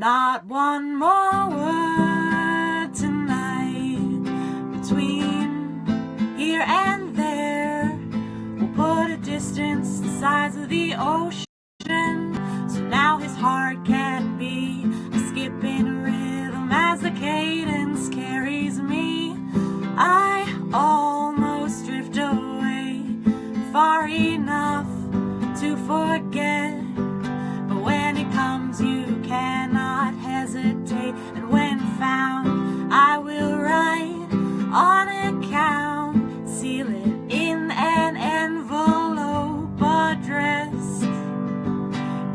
Not one more word tonight. Between here and there, we'll put a distance the size of the ocean. So now his heart can be a skipping rhythm as the cadence carries me. I almost drift away far enough to forget. But when it comes, you cannot hesitate. And when found, I will write on account, seal it in an envelope addressed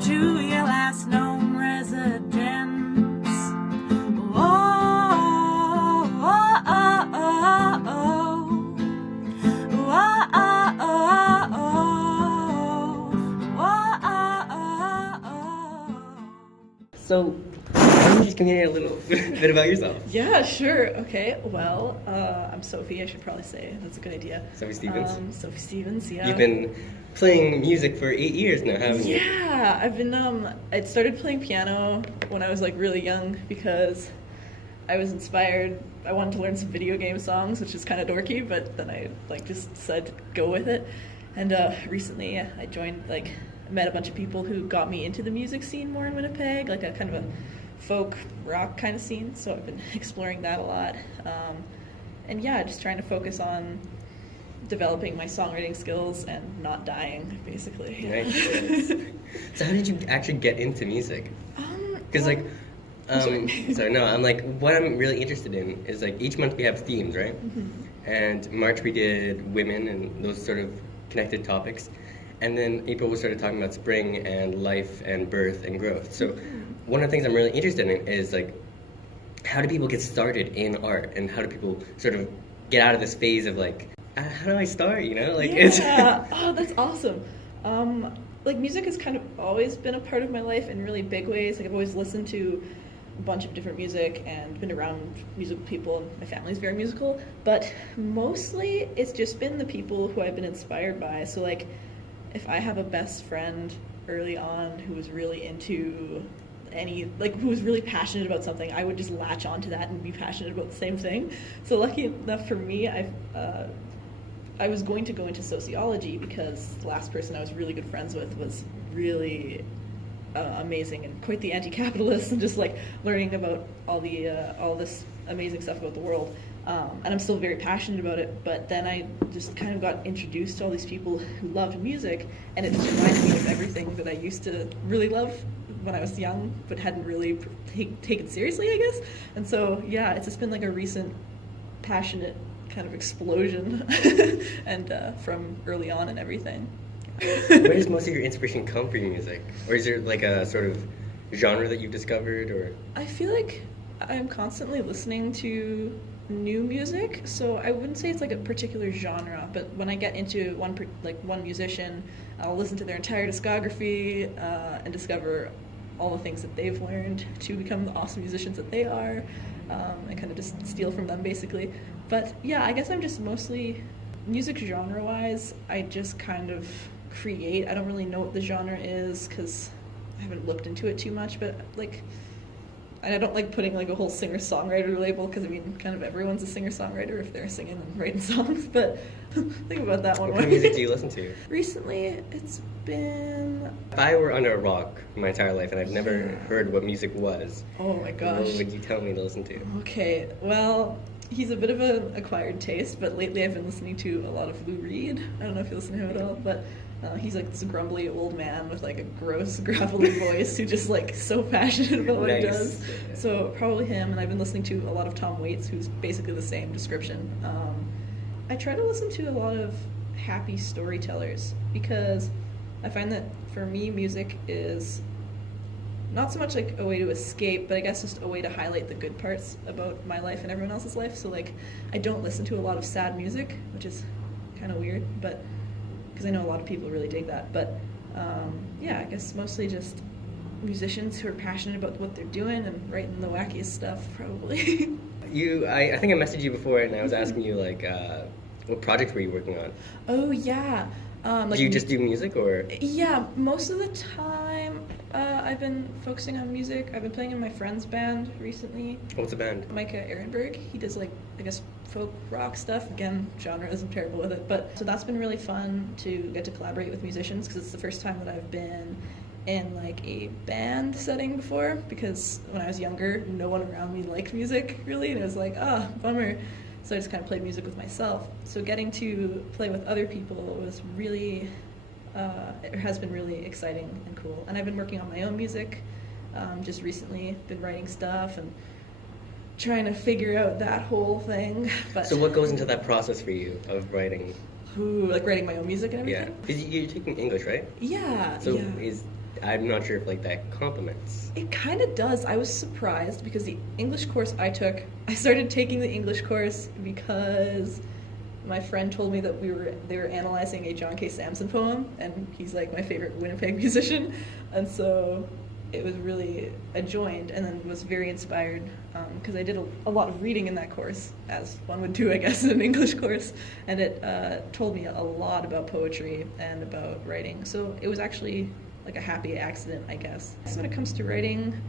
to your last known residence. Oh, oh, oh, oh, oh. Oh, oh, oh, oh. Oh, oh, oh. So, why don't you just communicate a little bit about yourself? Yeah, sure. Okay. Well, I'm Sophie. I should probably say that's a good idea. Sophie Stevens. Sophie Stevens. Yeah. You've been playing music for 8 years now, haven't you? Yeah, I've been. I started playing piano when I was like really young because I was inspired. I wanted to learn some video game songs, which is kind of dorky, but then I like just decided to go with it. And recently, I joined met a bunch of people who got me into the music scene more in Winnipeg, like a kind of a folk rock kind of scene. So I've been exploring that a lot. And yeah, just trying to focus on developing my songwriting skills and not dying, basically. Nice. So how did you actually get into music? Because what I'm really interested in is each month we have themes, right? Mm-hmm. And March we did women and those sort of connected topics. And then April we started talking about spring and life and birth and growth. So one of the things I'm really interested in is how do people get started in art, and how do people sort of get out of this phase of how do I start, Yeah. Oh, that's awesome. Music has kind of always been a part of my life in really big ways. I've always listened to a bunch of different music and been around musical people, and my family's very musical, but mostly it's just been the people who I've been inspired by. So if I have a best friend early on who was really into who was really passionate about something, I would just latch onto that and be passionate about the same thing. So lucky enough for me, I was going to go into sociology because the last person I was really good friends with was really amazing and quite the anti-capitalist, and just learning about all this amazing stuff about the world. And I'm still very passionate about it, but then I just kind of got introduced to all these people who loved music, and it just reminded me of everything that I used to really love when I was young, but hadn't really taken seriously, I guess. And so, yeah, it's just been a recent passionate kind of explosion and from early on and everything. Where does most of your inspiration come for your music? Or is there a sort of genre that you've discovered? Or I feel like I'm constantly listening to new music, so I wouldn't say it's a particular genre, but when I get into one musician, I'll listen to their entire discography and discover all the things that they've learned to become the awesome musicians that they are, and kind of just steal from them, basically. But yeah, I guess I'm just mostly music genre-wise, I just kind of create. I don't really know what the genre is because I haven't looked into it too much, but I don't like putting a whole singer-songwriter label, because kind of everyone's a singer-songwriter if they're singing and writing songs, but think about that one. What kind of music do you listen to? Recently, it's been... If I were under a rock my entire life and I've never heard what music was, oh my gosh, what would you tell me to listen to? Okay, well, he's a bit of an acquired taste, but lately I've been listening to a lot of Lou Reed. I don't know if you listen to him at all, but he's this grumbly old man with a gross, gravelly voice who just so passionate about what he does. So probably him, and I've been listening to a lot of Tom Waits, who's basically the same description. I try to listen to a lot of happy storytellers, because I find that for me music is not so much a way to escape, but I guess just a way to highlight the good parts about my life and everyone else's life. So I don't listen to a lot of sad music, which is kind of weird, but because I know a lot of people really dig that. But yeah, I guess mostly just musicians who are passionate about what they're doing and writing the wackiest stuff, probably. I think I messaged you before, and I was asking you what projects were you working on? Oh yeah. Do you just do music, or? Yeah, most of the time I've been focusing on music. I've been playing in my friend's band recently. What's a band? Micah Ehrenberg. He does like, I guess, folk rock stuff. Again, genres, I'm terrible with it. But so that's been really fun to get to collaborate with musicians, because it's the first time that I've been in like a band setting before, because when I was younger, no one around me liked music really, and it was like, bummer. So I just kind of played music with myself. So getting to play with other people was really, it has been really exciting and cool. And I've been working on my own music just recently, been writing stuff and trying to figure out that whole thing. But So what goes into that process for you of writing? like writing my own music and Yeah, everything? because you're taking English, right? Yeah. So yeah. I'm not sure if like that complements. It kind of does. I was surprised because the English course I took, I started taking the English course because my friend told me that they were analyzing a John K. Samson poem, and he's like my favorite Winnipeg musician, and so it was really, I joined and then was very inspired because I did a lot of reading in that course, as one would do, I guess, in an English course, and it told me a lot about poetry and about writing. So it was actually like a happy accident, I guess. So when it comes to writing,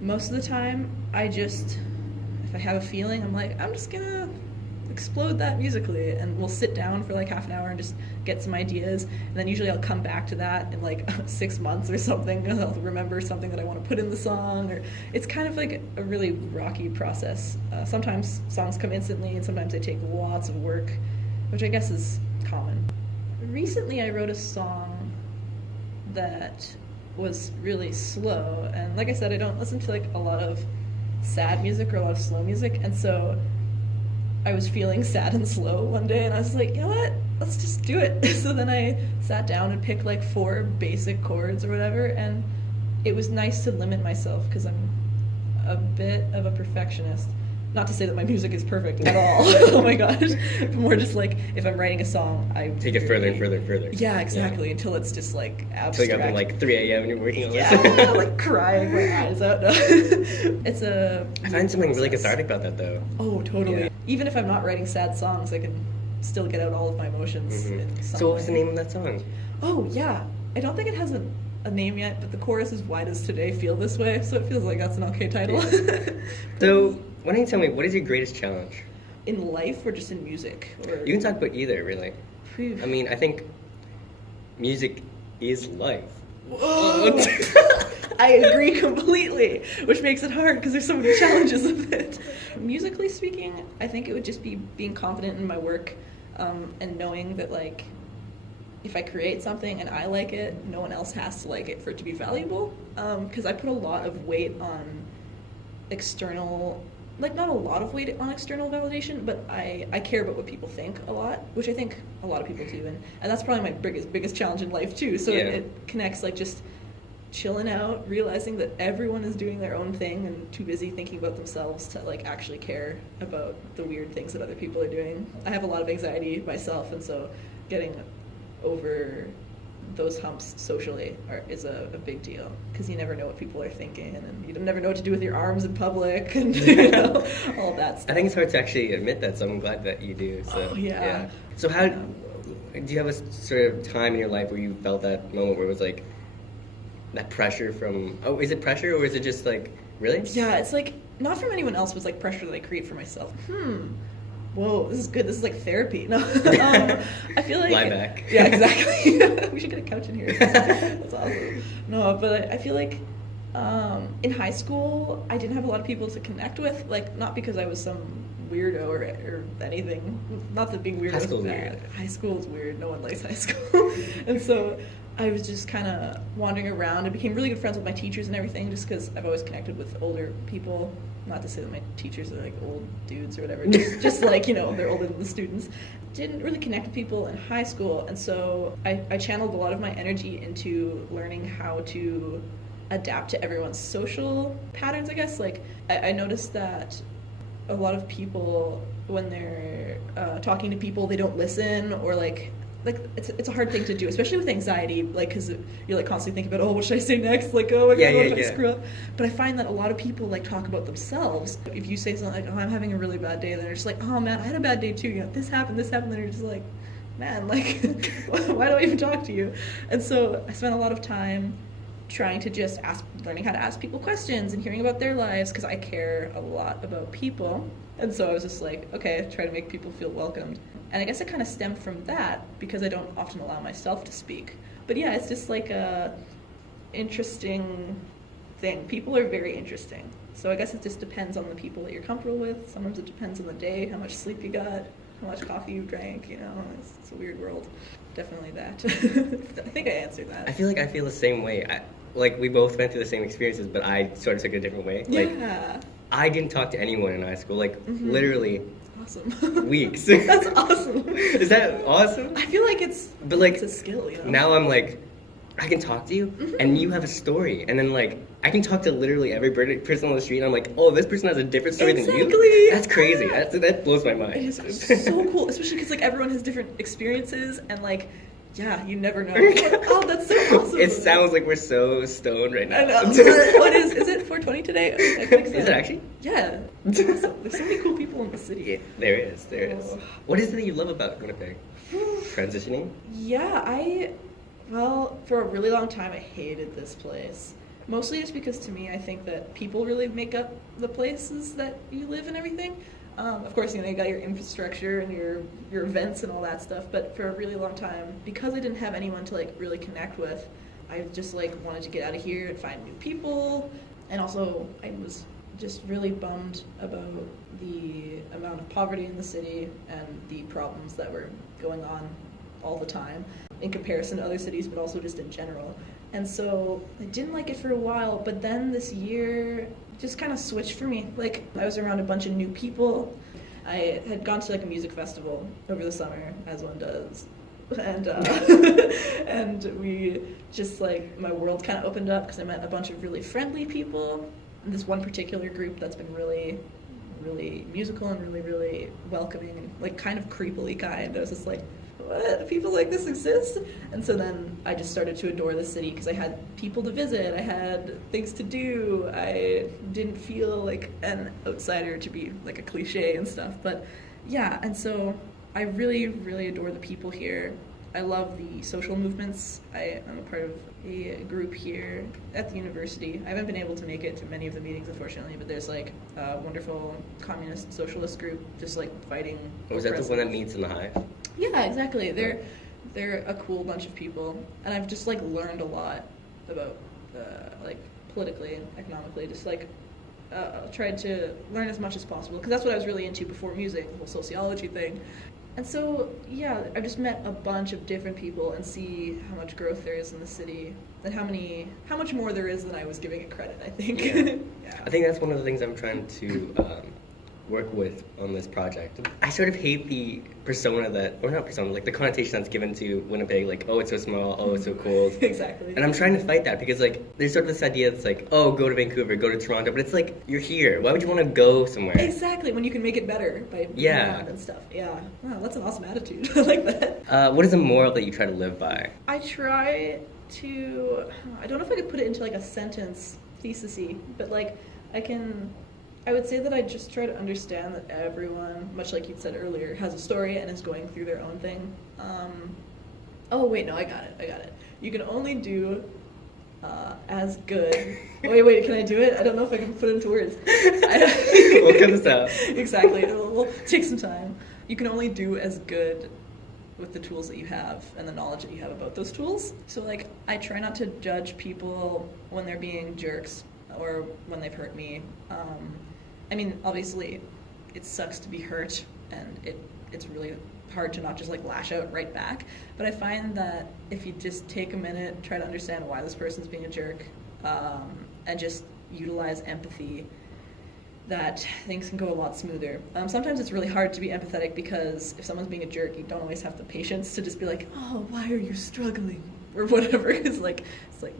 most of the time, if I have a feeling, I'm like, I'm just gonna explode that musically, and we'll sit down for like half an hour and just get some ideas, and then usually I'll come back to that in like 6 months or something, and I'll remember something that I want to put in the song, or it's kind of like a really rocky process. Sometimes songs come instantly, and sometimes they take lots of work, which I guess is common. Recently I wrote a song that was really slow, and like I said, I don't listen to like a lot of sad music or a lot of slow music, and so I was feeling sad and slow one day, and I was like, you know what, let's just do it. So then I sat down and picked like 4 basic chords or whatever, and it was nice to limit myself because I'm a bit of a perfectionist. Not to say that my music is perfect at all. Oh my gosh. But more just like, if I'm writing a song, I Take it further and further and further. Yeah, exactly, until it's just like abstract. Until you get up at like 3 a.m. and you're working on Yeah, this. like crying my eyes out. No. It's a I find something really process. cathartic about that though. Oh, totally. Yeah. Even if I'm not writing sad songs, I can still get out all of my emotions. In some So what was the way. name of that song? Oh, yeah. I don't think it has a name yet, but the chorus is "Why Does Today Feel This Way?" So it feels like that's an okay title. So why don't you tell me, what is your greatest challenge? In life or just in music? Or... You can talk about either, really. Phew. I mean, I think music is life. Whoa! I agree completely, which makes it hard because there's so many challenges with it. Musically speaking, I think it would just be being confident in my work, and knowing that like, if I create something and I like it, no one else has to like it for it to be valuable. Because I put a lot of weight on external, like not a lot of weight on external validation, but I care about what people think a lot, which I think a lot of people do, and that's probably my biggest challenge in life too. So Yeah. it connects like just chilling out, realizing that everyone is doing their own thing and too busy thinking about themselves to like actually care about the weird things that other people are doing. I have a lot of anxiety myself, and so getting over those humps socially is a big deal, because you never know what people are thinking, and you never know what to do with your arms in public, and you know, all that stuff. I think it's hard to actually admit that, so I'm glad that you do. So, Oh, yeah. So how, do you have a sort of time in your life where you felt that moment where it was like, that pressure from, is it pressure or is it just like, really? Yeah, it's like, not from anyone else, but it's like pressure that I create for myself. Whoa, this is good. This is like therapy. No, I feel like... Lie back. Yeah, exactly. We should get a couch in here. That's awesome. No, but I feel like in high school, I didn't have a lot of people to connect with. Like, not because I was some weirdo or anything. Not that being weird High was school's bad. weird. High school is weird. No one likes high school. And so I was just kind of wandering around. I became really good friends with my teachers and everything, just because I've always connected with older people. Not to say that my teachers are like old dudes or whatever, just like, you know, they're older than the students. Didn't really connect with people in high school, and so I channeled a lot of my energy into learning how to adapt to everyone's social patterns, I guess. Like, I noticed that a lot of people, when they're talking to people, they don't listen, or like it's a hard thing to do, especially with anxiety, like, because you're like constantly thinking about, oh, what should I say next, like, oh my god, what if I screw up? But I find that a lot of people like talk about themselves. If you say something like, oh, I'm having a really bad day, then they're just like, oh man, I had a bad day too, you know, this happened, then you're just like, man, like, why do I even talk to you? And so I spent a lot of time trying to just learning how to ask people questions and hearing about their lives, because I care a lot about people. And so I was just like, okay, try to make people feel welcomed. And I guess it kind of stemmed from that, because I don't often allow myself to speak. But yeah, it's just like a interesting thing. People are very interesting. So I guess it just depends on the people that you're comfortable with. Sometimes it depends on the day, how much sleep you got, how much coffee you drank, you know. It's a weird world. Definitely that. I think I answered that. I feel like I feel the same way. Like, we both went through the same experiences, but I sort of took it a different way. Like, Yeah. I didn't talk to anyone in high school, like, literally Awesome. weeks. That's awesome. Is that awesome? I feel like it's a skill, you know. Now I'm like, I can talk to you, and you have a story, and then like I can talk to literally every person on the street, and I'm like, oh, this person has a different story than Exactly. you. That's crazy. That blows my mind. It's so cool, especially because like everyone has different experiences, and like, yeah, you never know. Oh, that's so awesome. It sounds like we're so stoned right now. I know. What is it 420 today? I think so. Is it actually? Yeah. It's awesome. There's so many cool people in the city. There is. Oh. What is it that you love about Winnipeg? Transitioning? Yeah, well, for a really long time, I hated this place. Mostly just because, to me, I think that people really make up the places that you live and everything. Of course, you know, you got your infrastructure and your events and all that stuff, but for a really long time, because I didn't have anyone to, like, really connect with, I just, like, wanted to get out of here and find new people. And also, I was just really bummed about the amount of poverty in the city and the problems that were going on all the time in comparison to other cities, but also just in general. And so I didn't like it for a while, but then this year just kind of switched for me. Like, I was around a bunch of new people. I had gone to like a music festival over the summer, as one does. And and we just like, my world kind of opened up because I met a bunch of really friendly people. And this one particular group that's been really, really musical and really, really welcoming, and like kind of creepily kind. I was just like, what? People like this exist? And so then I just started to adore the city because I had people to visit, I had things to do, I didn't feel like an outsider, to be like a cliche and stuff. But yeah, and so I really, really adore the people here. I love the social movements. I'm a part of a group here at the university. I haven't been able to make it to many of the meetings, unfortunately, but there's like a wonderful communist socialist group just like fighting. Was that the one that meets in the Hive? Yeah, exactly. They're a cool bunch of people, and I've just like learned a lot about like politically and economically. Just like tried to learn as much as possible because that's what I was really into before music, the whole sociology thing. And so yeah, I just met a bunch of different people and see how much growth there is in the city, and how much more there is than I was giving it credit, I think. Yeah. Yeah. I think that's one of the things I'm trying to work with on this project. I sort of hate the persona like the connotation that's given to Winnipeg, like, oh, it's so small, oh, it's so cold. Exactly. And I'm trying to fight that because, like, there's sort of this idea that's like, oh, go to Vancouver, go to Toronto, but it's like, you're here. Why would you want to go somewhere? Exactly, when you can make it better by being around and stuff. Yeah. Wow, that's an awesome attitude. I like that. What is a moral that you try to live by? I try to, I don't know if I could put it into like a sentence, thesis-y, but like I would say that I just try to understand that everyone, much like you said earlier, has a story and is going through their own thing. Oh wait, no, I got it. You can only do as good. Wait, can I do it? I don't know if I can put it into words. We'll cut this out. Exactly, we'll take some time. You can only do as good with the tools that you have and the knowledge that you have about those tools. So like, I try not to judge people when they're being jerks or when they've hurt me. I mean, obviously, it sucks to be hurt, and it's really hard to not just like lash out right back. But I find that if you just take a minute, try to understand why this person's being a jerk, and just utilize empathy, that things can go a lot smoother. Sometimes it's really hard to be empathetic because if someone's being a jerk, you don't always have the patience to just be like, oh, why are you struggling? Or whatever. It's like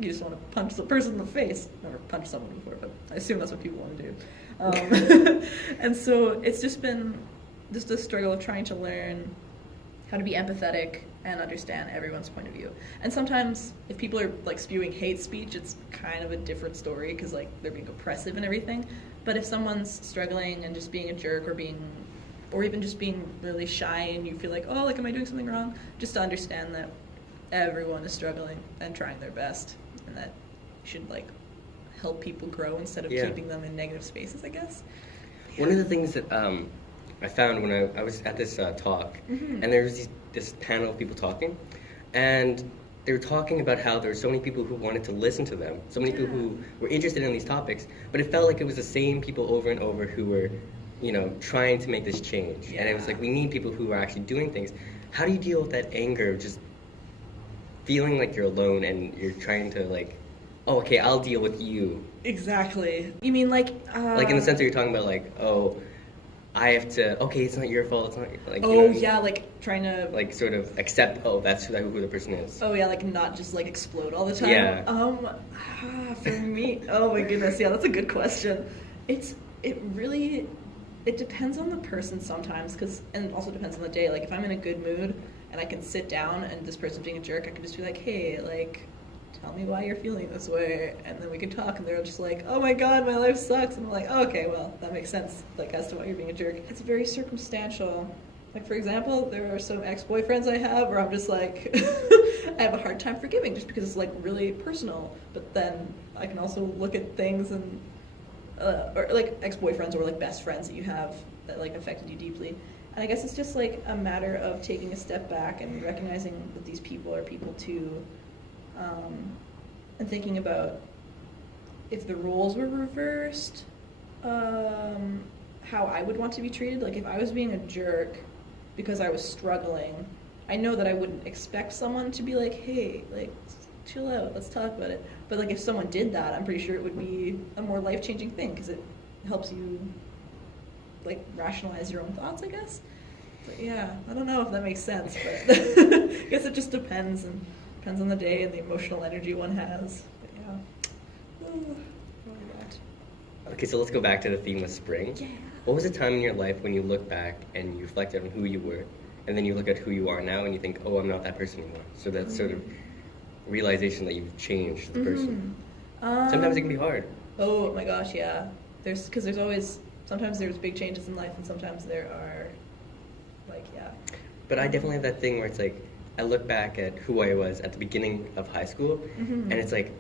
you just want to punch the person in the face. I've never punched someone before, but I assume that's what people want to do. And so it's just been just a struggle of trying to learn how to be empathetic and understand everyone's point of view. And sometimes if people are like spewing hate speech, it's kind of a different story because like they're being oppressive and everything. But if someone's struggling and just being a jerk or even just being really shy and you feel like, oh, like, am I doing something wrong? Just to understand that everyone is struggling and trying their best, and that should like help people grow instead of Yeah. keeping them in negative spaces, I guess. One of the things that I found when I was at this talk, Mhm. and there was this panel of people talking, and they were talking about how there were so many people who wanted to listen to them, so many people who were interested in these topics, but it felt like it was the same people over and over who were, trying to make this change. And it was like, we need people who are actually doing things. How do you deal with that anger of just feeling like you're alone and you're trying to like, oh, okay, I'll deal with you. Exactly. You mean like Like in the sense that you're talking about like, oh, I have to, okay, it's not your fault, it's not, like, like trying to like sort of accept, oh, that's who the person is. Oh yeah, like not just like explode all the time. Yeah. For me, oh my goodness, yeah, that's a good question. It depends on the person sometimes, and it also depends on the day. Like if I'm in a good mood and I can sit down and this person's being a jerk, I can just be like, hey, like, tell me why you're feeling this way, and then we can talk. And they're just like, oh my god, my life sucks, and I'm like, oh, okay, well, that makes sense, like as to why you're being a jerk. It's very circumstantial. Like for example, there are some ex-boyfriends I have where I'm just like I have a hard time forgiving just because it's like really personal, but then I can also look at things and or like ex-boyfriends or like best friends that you have that like affected you deeply. And I guess it's just like a matter of taking a step back and recognizing that these people are people too, and thinking about if the roles were reversed, how I would want to be treated. Like if I was being a jerk because I was struggling, I know that I wouldn't expect someone to be like, hey, like, chill out, let's talk about it. But like if someone did that, I'm pretty sure it would be a more life-changing thing because it helps you like rationalize your own thoughts, I guess. But yeah, I don't know if that makes sense, but I guess it just depends on the day and the emotional energy one has. But yeah. Ooh, really that. Okay, so let's go back to the theme of spring. Yeah. What was a time in your life when you look back and you reflected on who you were, and then you look at who you are now and you think, oh, I'm not that person anymore. So that's sort of realization that you've changed the person. Sometimes it can be hard. Oh my gosh, yeah. Sometimes there's big changes in life, and sometimes there are, like, yeah. But I definitely have that thing where it's like, I look back at who I was at the beginning of high school, and it's like,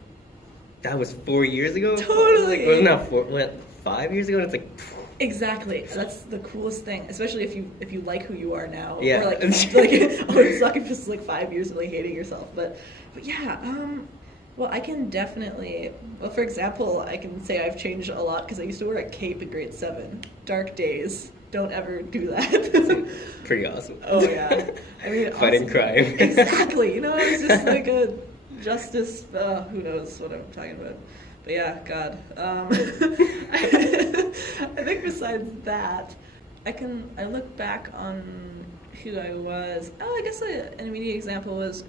that was 4 years ago? Totally. Well, not 5 years ago? And it's like, exactly. That's the coolest thing, especially if you like who you are now. Yeah. Or like it would suck if it's like 5 years of like hating yourself. But yeah. Well, I can definitely. Well, for example, I can say I've changed a lot because I used to wear a cape in grade 7. Dark days. Don't ever do that. pretty awesome. Oh yeah. I mean, Fighting crime. Exactly. It's just like a justice. Who knows what I'm talking about. But yeah, God. I think besides that, I look back on who I was. Oh, I guess an immediate example was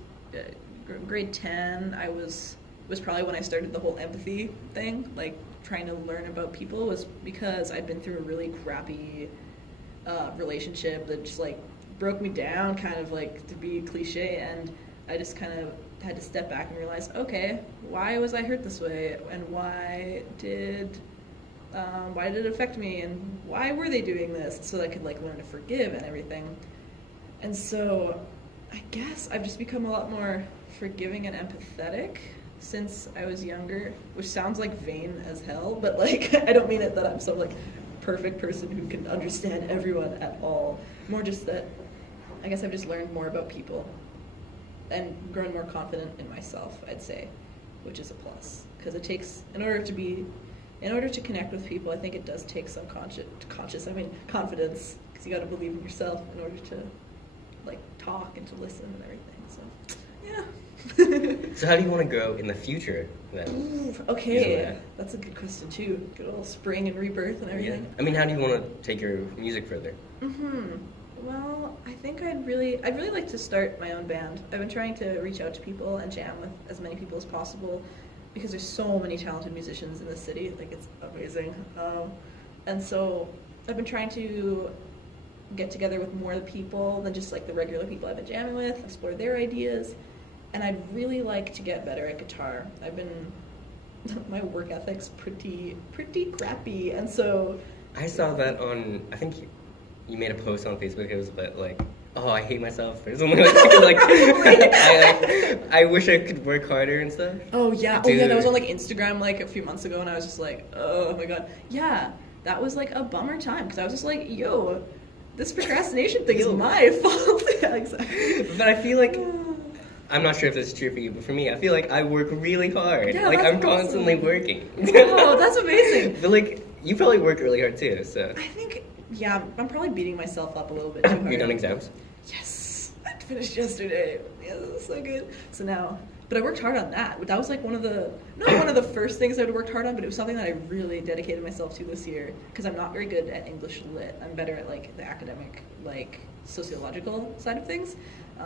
grade 10. I was probably when I started the whole empathy thing, like trying to learn about people, was because I'd been through a really crappy relationship that just like broke me down, kind of like to be cliche, and I just kind of had to step back and realize, okay, why was I hurt this way, and why did it affect me, and why were they doing this, so that I could like learn to forgive and everything. And so I guess I've just become a lot more forgiving and empathetic since I was younger, which sounds like vain as hell, but like I don't mean it that I'm some like perfect person who can understand everyone at all. More just that I guess I've just learned more about people and grown more confident in myself, I'd say, which is a plus. Because it takes, in order to connect with people, I think it does take some confidence, because you got to believe in yourself in order to like talk and to listen and everything. So yeah. So how do you want to grow in the future then? Ooh, okay, that's a good question too. Good old spring and rebirth and everything. Yeah. I mean, how do you want to take your music further? Well, I think I'd really like to start my own band. I've been trying to reach out to people and jam with as many people as possible because there's so many talented musicians in the city. Like, it's amazing. And so I've been trying to get together with more people than just like the regular people I've been jamming with, explore their ideas. And I'd really like to get better at guitar. My work ethic's pretty crappy, and so I saw that on, I think you made a post on Facebook. It was about like, oh, I hate myself or something like I wish I could work harder and stuff. Oh yeah, oh yeah, that was Dude. on like Instagram like a few months ago, and I was just like, oh my god, yeah, that was like a bummer time because I was just like, yo, this procrastination thing is Yo. my fault. Yeah, exactly. But I feel like, I'm not sure if this is true for you, but for me, I feel like I work really hard. Yeah, like, that's I'm constantly awesome. working. Oh, that's amazing. But like, you probably work really hard too, so. I think, yeah, I'm probably beating myself up a little bit too hard. You're done exams? Yes, I finished yesterday. Yeah, that was so good. So now, but I worked hard on that. That was like not one of the first things I would have worked hard on, but it was something that I really dedicated myself to this year because I'm not very good at English lit. I'm better at like the academic, like sociological side of things. Do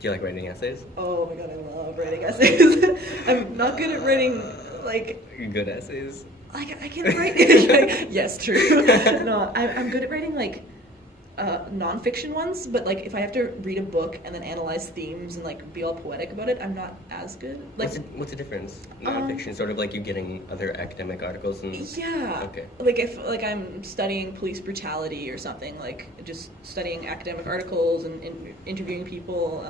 you like writing essays? Oh my god, I love writing essays. I'm not good at writing like You're good at essays? I can write. Yes, true. No, I'm good at writing like nonfiction ones, but like if I have to read a book and then analyze themes and like be all poetic about it, I'm not as good. Like, What's the difference? Nonfiction, sort of like you getting other academic articles and. yeah. Okay. Like if like I'm studying police brutality or something, like just studying academic articles and interviewing people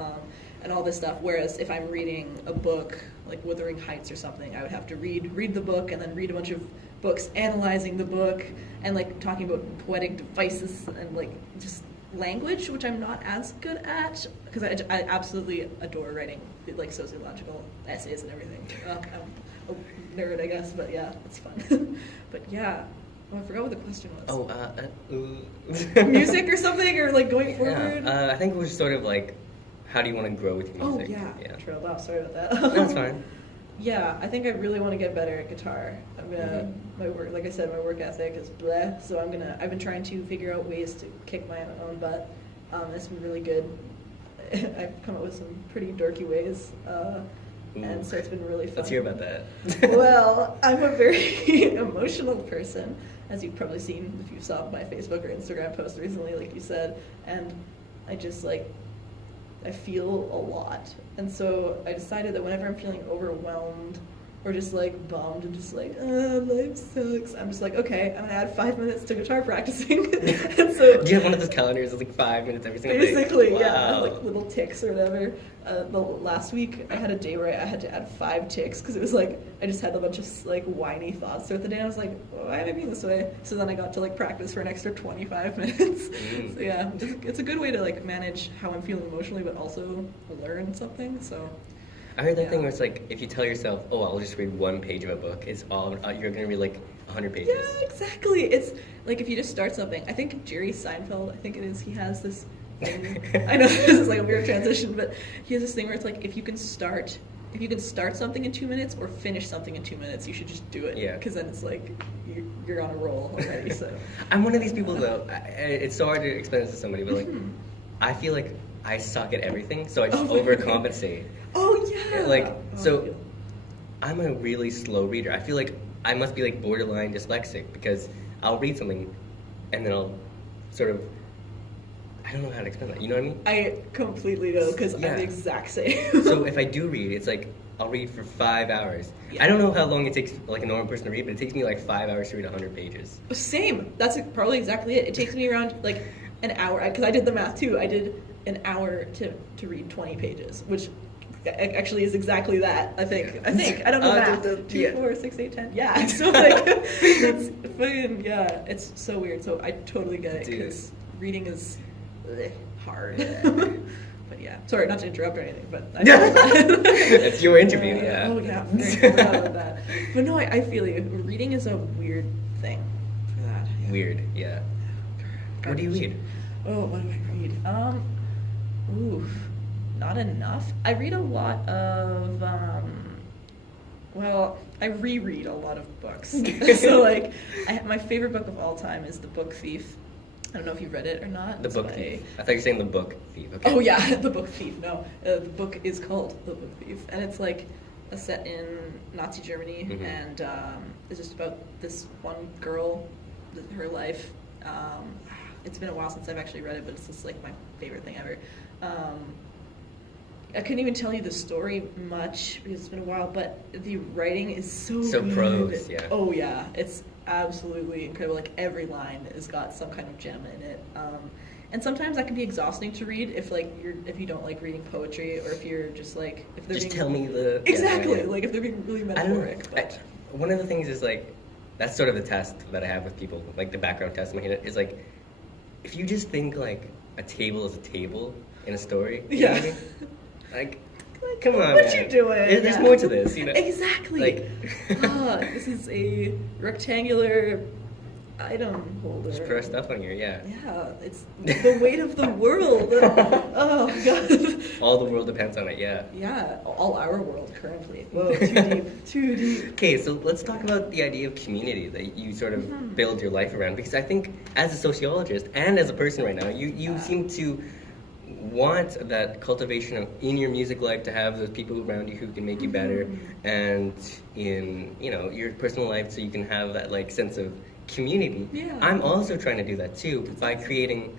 and all this stuff. Whereas if I'm reading a book like Wuthering Heights or something, I would have to read the book and then read a bunch of books analyzing the book and like talking about poetic devices and like just language, which I'm not as good at because I absolutely adore writing like sociological essays and everything. I'm a nerd, I guess, but yeah, it's fun. But yeah, oh, I forgot what the question was. Oh, Music or something, or like going forward. I think it was sort of like, how do you want to grow with your Oh music? yeah, true. Wow, sorry about that. No, it's fine. Yeah, I think I really want to get better at guitar. I'm gonna my work, like I said, my work ethic is bleh. So I've been trying to figure out ways to kick my own butt. It's been really good. I've come up with some pretty dorky ways, and so it's been really fun. Let's hear about that. Well, I'm a very emotional person, as you've probably seen if you saw my Facebook or Instagram post recently, like you said, and I just like I feel a lot. And so I decided that whenever I'm feeling overwhelmed or just like bummed and just like, life sucks, I'm just like, okay, I'm gonna add 5 minutes to guitar practicing. And so Do you have one of those calendars that's like 5 minutes every single day? basically, yeah, Wow. like little ticks or whatever. The last week I had a day where I had to add 5 ticks because it was like I just had a bunch of like whiny thoughts throughout the day. And I was like, why am I being this way? So then I got to like practice for an extra 25 minutes. So yeah, it's a good way to like manage how I'm feeling emotionally, but also learn something. So I heard that yeah. thing where it's like, if you tell yourself, oh, I'll just read 1 page of a book, it's all, you're gonna read like 100 pages. yeah, exactly. It's like if you just start something. I think Jerry Seinfeld, I think it is, he has this thing. I know this is like a weird transition, but he has this thing where it's like if you can start something in 2 minutes or finish something in 2 minutes, you should just do it. Yeah. Because then it's like you're on a roll already. So I'm one of these people though, it's so hard to explain this to somebody, but like, I feel like I suck at everything, so I just Oh my God. overcompensate. oh yeah. Like, Oh, so I'm a really slow reader. I feel like I must be like borderline dyslexic because I'll read something and then I'll sort of, I don't know how to explain that. You know what I mean? I completely know because Yeah. I'm the exact same. So if I do read, it's like I'll read for 5 hours. Yeah. I don't know how long it takes like a normal person to read, but it takes me like 5 hours to read 100 pages. Same. That's probably exactly it. It takes me around like an hour because I did the math too. I did an hour to read 20 pages, which actually is exactly that. I think. I don't know math. 2, yeah. 4, 6, 8, 10. Yeah. So like, it's fucking yeah. It's so weird. So I totally get it because reading is hard. But yeah, sorry not to interrupt or anything, but I know that. It's your interview, yeah. Oh yeah, very proud of that. But no, I feel you. Reading is a weird thing for that. Yeah. Weird, yeah. What do you read? Oh, what do I read? Not enough. I read a lot of, well, I reread a lot of books. So, like, my favorite book of all time is The Book Thief. I don't know if you read it or not. The It's Book by- Thief. I thought you were saying The Book Thief. Okay. Oh, yeah, The Book Thief. No, the book is called The Book Thief. And it's, like, set in Nazi Germany. Mhm. And it's just about this one girl, her life. It's been a while since I've actually read it, but it's just, like, my favorite thing ever. I couldn't even tell you the story much because it's been a while, but the writing is so good. prose, yeah. Oh yeah, it's absolutely incredible. Like every line has got some kind of gem in it, And sometimes that can be exhausting to read if if you don't like reading poetry, or if you're just like if they're Just being, tell me the exactly yeah. like if they're being really I don't know. metaphoric. But One of the things is like that's sort of the test that I have with people, like the background test in my head is like if you just think like a table is a table in a story, you know what I mean? Like, come on, what man. you doing? There's more to this, you know. Exactly. Like, This is a rectangular item holder. just put our stuff on here, yeah. Yeah, it's the weight of the world. Oh god. All the world depends on it, yeah. Yeah, all our world currently. Whoa, too deep, too deep. Okay, so let's talk about the idea of community that you sort of build your life around. Because I think as a sociologist and as a person right now, you seem to want that cultivation in your music life to have those people around you who can make you better, and in your personal life so you can have that like sense of community. Yeah. I'm also trying to do that too by creating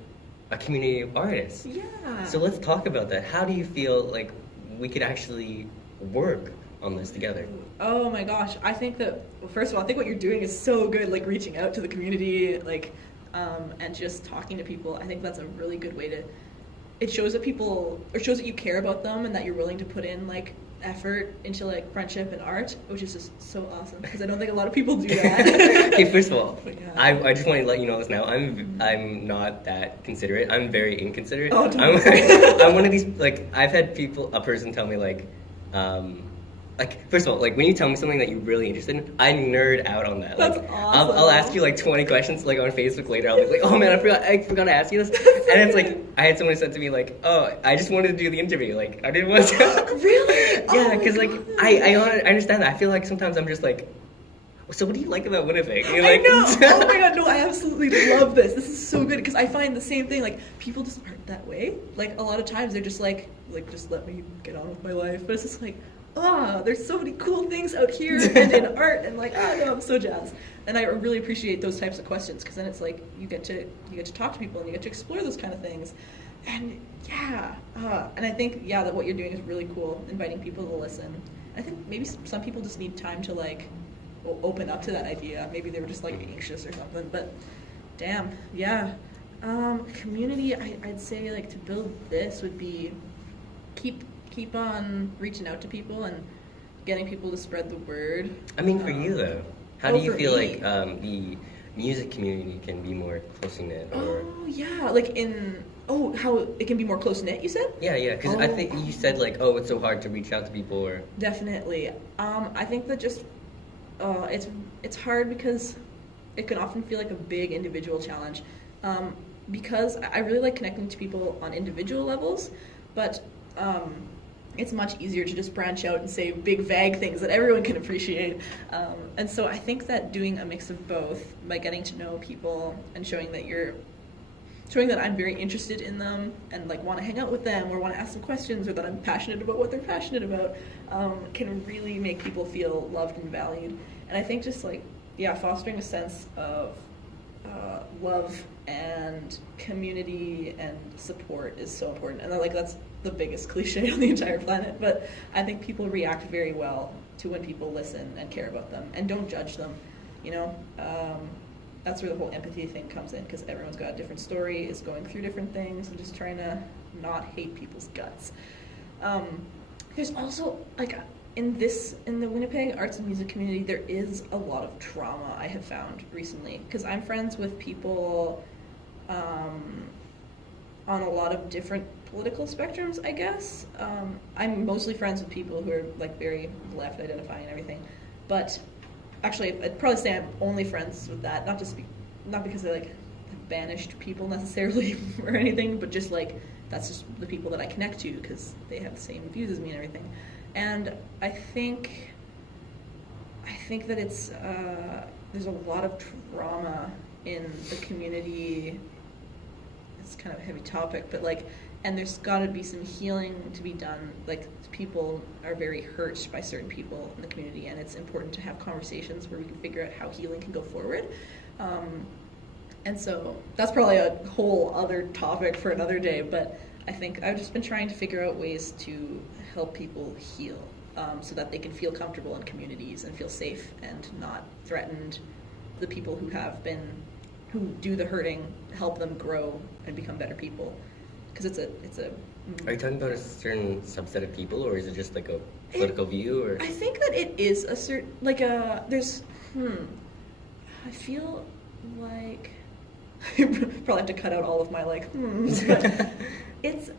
a community of artists. Yeah. So let's talk about that. How do you feel like we could actually work on this together? Oh my gosh, I think that, well, first of all, I think what you're doing is so good, like reaching out to the community, like, and just talking to people. I think that's a really good way to, it shows that people, or shows that you care about them and that you're willing to put in like effort into like friendship and art, which is just so awesome because I don't think a lot of people do that. Okay, first of all, But yeah. I just want to let you know this now. I'm not that considerate. I'm very inconsiderate. Oh, don't I'm one of these, like, I've had a person tell me like first of all, like when you tell me something that you're really interested in, I nerd out on that. That's like, awesome. I'll ask you like 20 questions like on Facebook later. I'll be like, oh man, I forgot to ask you this. And it's like I had someone who said to me like, oh, I just wanted to do the interview. Like I didn't want to. Really? Yeah, because like I understand that. I feel like sometimes I'm just like, so what do you like about Winnipeg? You're I like, know. Oh my god, no, I absolutely love this. This is so good because I find the same thing. Like people just aren't that way. Like a lot of times they're just like just let me get on with my life. But it's just like, there's so many cool things out here and in art, and like, no, I'm so jazzed. And I really appreciate those types of questions because then it's like you get to talk to people and you get to explore those kind of things. And yeah, and I think that what you're doing is really cool, inviting people to listen. I think maybe some people just need time to like open up to that idea. Maybe they were just like anxious or something, but damn, yeah. Community, I'd say like to build this would be keep on reaching out to people and getting people to spread the word. I mean, for you though, how do you for feel me. like the music community can be more close knit? Or Oh yeah, like how it can be more close knit. You said? yeah, because I think you said like, oh, it's so hard to reach out to people, or Definitely. I think that just it's hard because it can often feel like a big individual challenge. Because I really like connecting to people on individual levels, but it's much easier to just branch out and say big vague things that everyone can appreciate. And so I think that doing a mix of both by getting to know people and showing that I'm very interested in them and like want to hang out with them or want to ask them questions or that I'm passionate about what they're passionate about can really make people feel loved and valued. And I think just like, fostering a sense of love and community and support is so important. And that's the biggest cliche on the entire planet, but I think people react very well to when people listen and care about them and don't judge them, that's where the whole empathy thing comes in, because everyone's got a different story, is going through different things, and just trying to not hate people's guts. There's also in the Winnipeg arts and music community, there is a lot of trauma I have found recently, because I'm friends with people on a lot of different political spectrums, I guess. I'm mostly friends with people who are very left identifying and everything, but actually I'd probably say I'm only friends with that, not because I have banished people necessarily or anything, but just that's just the people that I connect to because they have the same views as me and everything. And I think that it's there's a lot of trauma in the community. It's kind of a heavy topic, but and there's got to be some healing to be done. People are very hurt by certain people in the community, and it's important to have conversations where we can figure out how healing can go forward. And so that's probably a whole other topic for another day, but I think I've just been trying to figure out ways to help people heal so that they can feel comfortable in communities and feel safe and not threatened. The people who have been who do the hurting, help them grow and become better people. Because it's a. Are you talking about a certain subset of people, or is it just like a political view? Or I think that it is a certain, like a, there's, I feel like, I probably have to cut out all of my like, but it's,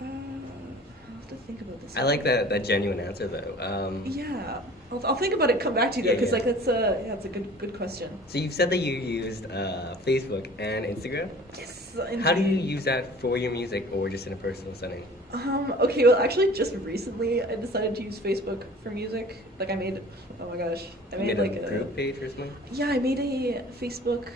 I'll have to think about this. I like that genuine answer though. Yeah, I'll think about it, come back to you though, because like it's a good question. So you've said that you used Facebook and Instagram. Yes. How do you use that for your music, or just in a personal setting? Okay, well, actually, just recently, I decided to use Facebook for music. Like, I made, oh my gosh, I made like a group page or something. Yeah, I made a Facebook